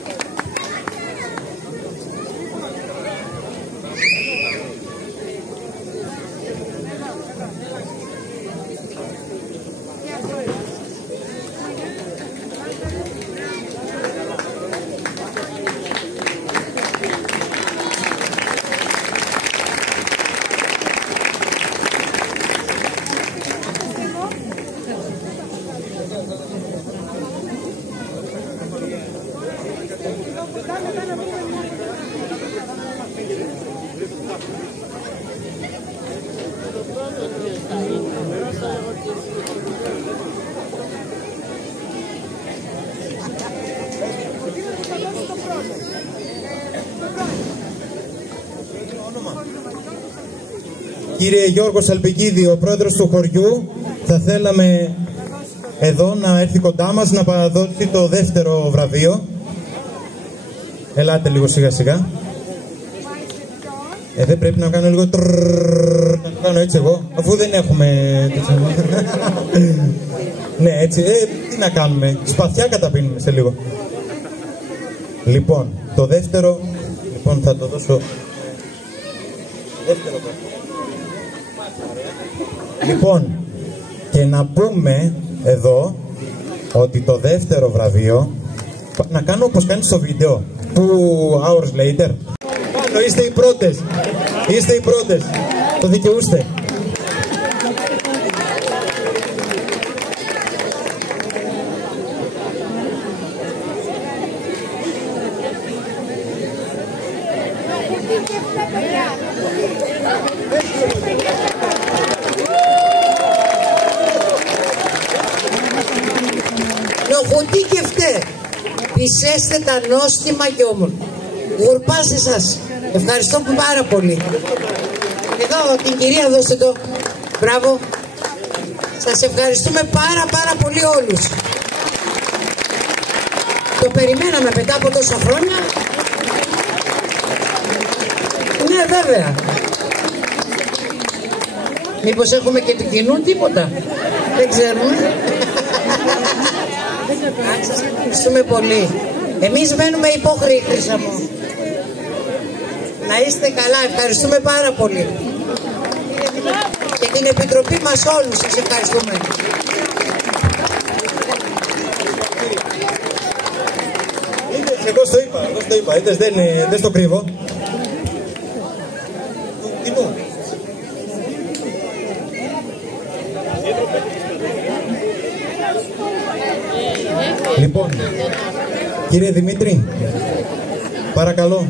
Κύριε Γιώργο Σαλπικίδη, ο πρόεδρος του χωριού, θα θέλαμε εδώ να έρθει κοντά μας να παραδώσει το δεύτερο βραβείο. Ελάτε λίγο σιγά σιγά. Δεν πρέπει να κάνω λίγο να το κάνω έτσι εγώ, αφού δεν έχουμε... Ναι, έτσι, τι να κάνουμε, σπαθιά καταπίνουμε σε λίγο. Λοιπόν, το δεύτερο, λοιπόν θα το δώσω... Δεύτερο βραβείο. Λοιπόν, και να πούμε εδώ ότι το δεύτερο βραβείο, να κάνω όπως κάνει στο βίντεο, 2 hours later. Πάνω, είστε οι πρώτες, είστε οι πρώτες, το δικαιούστε. Νοχουτί και φταί. Πισέστε τα νόστιμα και όμορφα. Γουρπάστε σας. Ευχαριστώ πάρα πολύ. Εδώ την κυρία δώστε το. Μπράβο. Σας ευχαριστούμε πάρα πολύ όλους. Το περιμέναμε μετά από τόσα χρόνια. Ναι, βέβαια. Μήπως έχουμε και του κοινού τίποτα. Δεν ξέρουμε. Ευχαριστούμε πολύ. Εμείς μένουμε υπόχρεοι, Χρύσα μου. Να είστε καλά. Ευχαριστούμε πάρα πολύ. Και την Επιτροπή μας όλους σας ευχαριστούμε. Εγώ στο είπα, δεν στο κρύβω. Κοινού. Λοιπόν, κύριε Δημήτρη, παρακαλώ.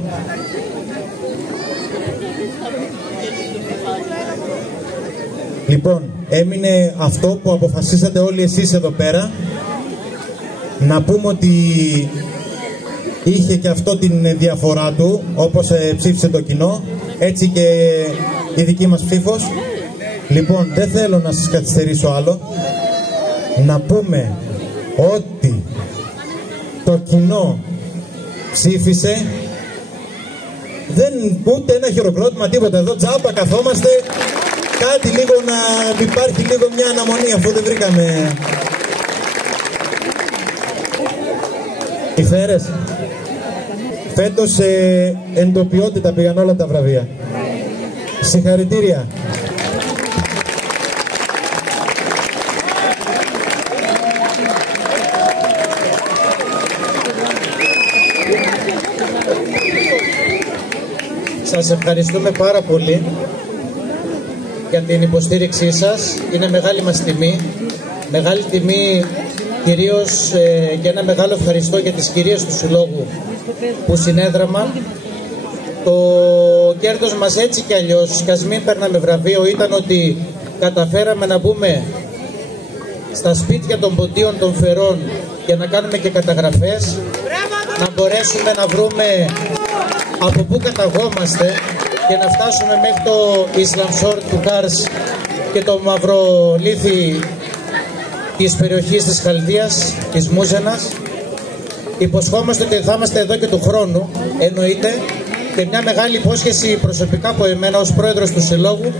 Λοιπόν, έμεινε αυτό που αποφασίσατε όλοι εσείς εδώ πέρα. Να πούμε ότι είχε και αυτό την διαφορά του, όπως ψήφισε το κοινό, έτσι και η δική μας ψήφος. Λοιπόν, δεν θέλω να σας καθυστερήσω άλλο. Να πούμε ότι το κοινό ψήφισε, δεν ούτε ένα χειροκρότημα, τίποτα. Εδώ τζάμπα καθόμαστε, κάτι λίγο να υπάρχει λίγο μια αναμονή, αφού δεν βρήκαμε. Οι Φέρες, φέτος εν το ποιότητα πήγαν όλα τα βραβεία. Συγχαρητήρια. Σας ευχαριστούμε πάρα πολύ για την υποστήριξή σας. Είναι μεγάλη μας τιμή. Μεγάλη τιμή κυρίως και ένα μεγάλο ευχαριστώ για τις κυρίες του Συλλόγου που συνέδραμαν. Το κέρδος μας έτσι κι αλλιώς, κι ας μην παίρναμε βραβείο, ήταν ότι καταφέραμε να μπούμε στα σπίτια των ποντίων των Φερών για να κάνουμε και καταγραφές, να μπορέσουμε να βρούμε από πού καταγόμαστε και να φτάσουμε μέχρι το Ισλαμσόρ του Κάρς και το Μαυρολίθι της περιοχής της Χαλδίας, της Μούζενας. Υποσχόμαστε ότι θα είμαστε εδώ και του χρόνου, εννοείται, και μια μεγάλη υπόσχεση προσωπικά από εμένα ως πρόεδρος του Συλλόγου,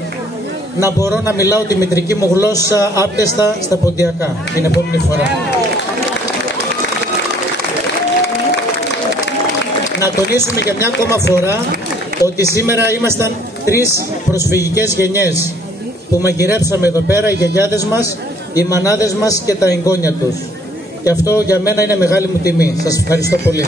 να μπορώ να μιλάω τη μητρική μου γλώσσα άπτεστα στα ποντιακά την επόμενη φορά. Να τονίσουμε για μια ακόμα φορά ότι σήμερα ήμασταν 3 προσφυγικές γενιές που μαγειρέψαμε εδώ πέρα, οι γιαγιάδες μας, οι μανάδες μας και τα εγγόνια τους. Και αυτό για μένα είναι μεγάλη μου τιμή. Σας ευχαριστώ πολύ.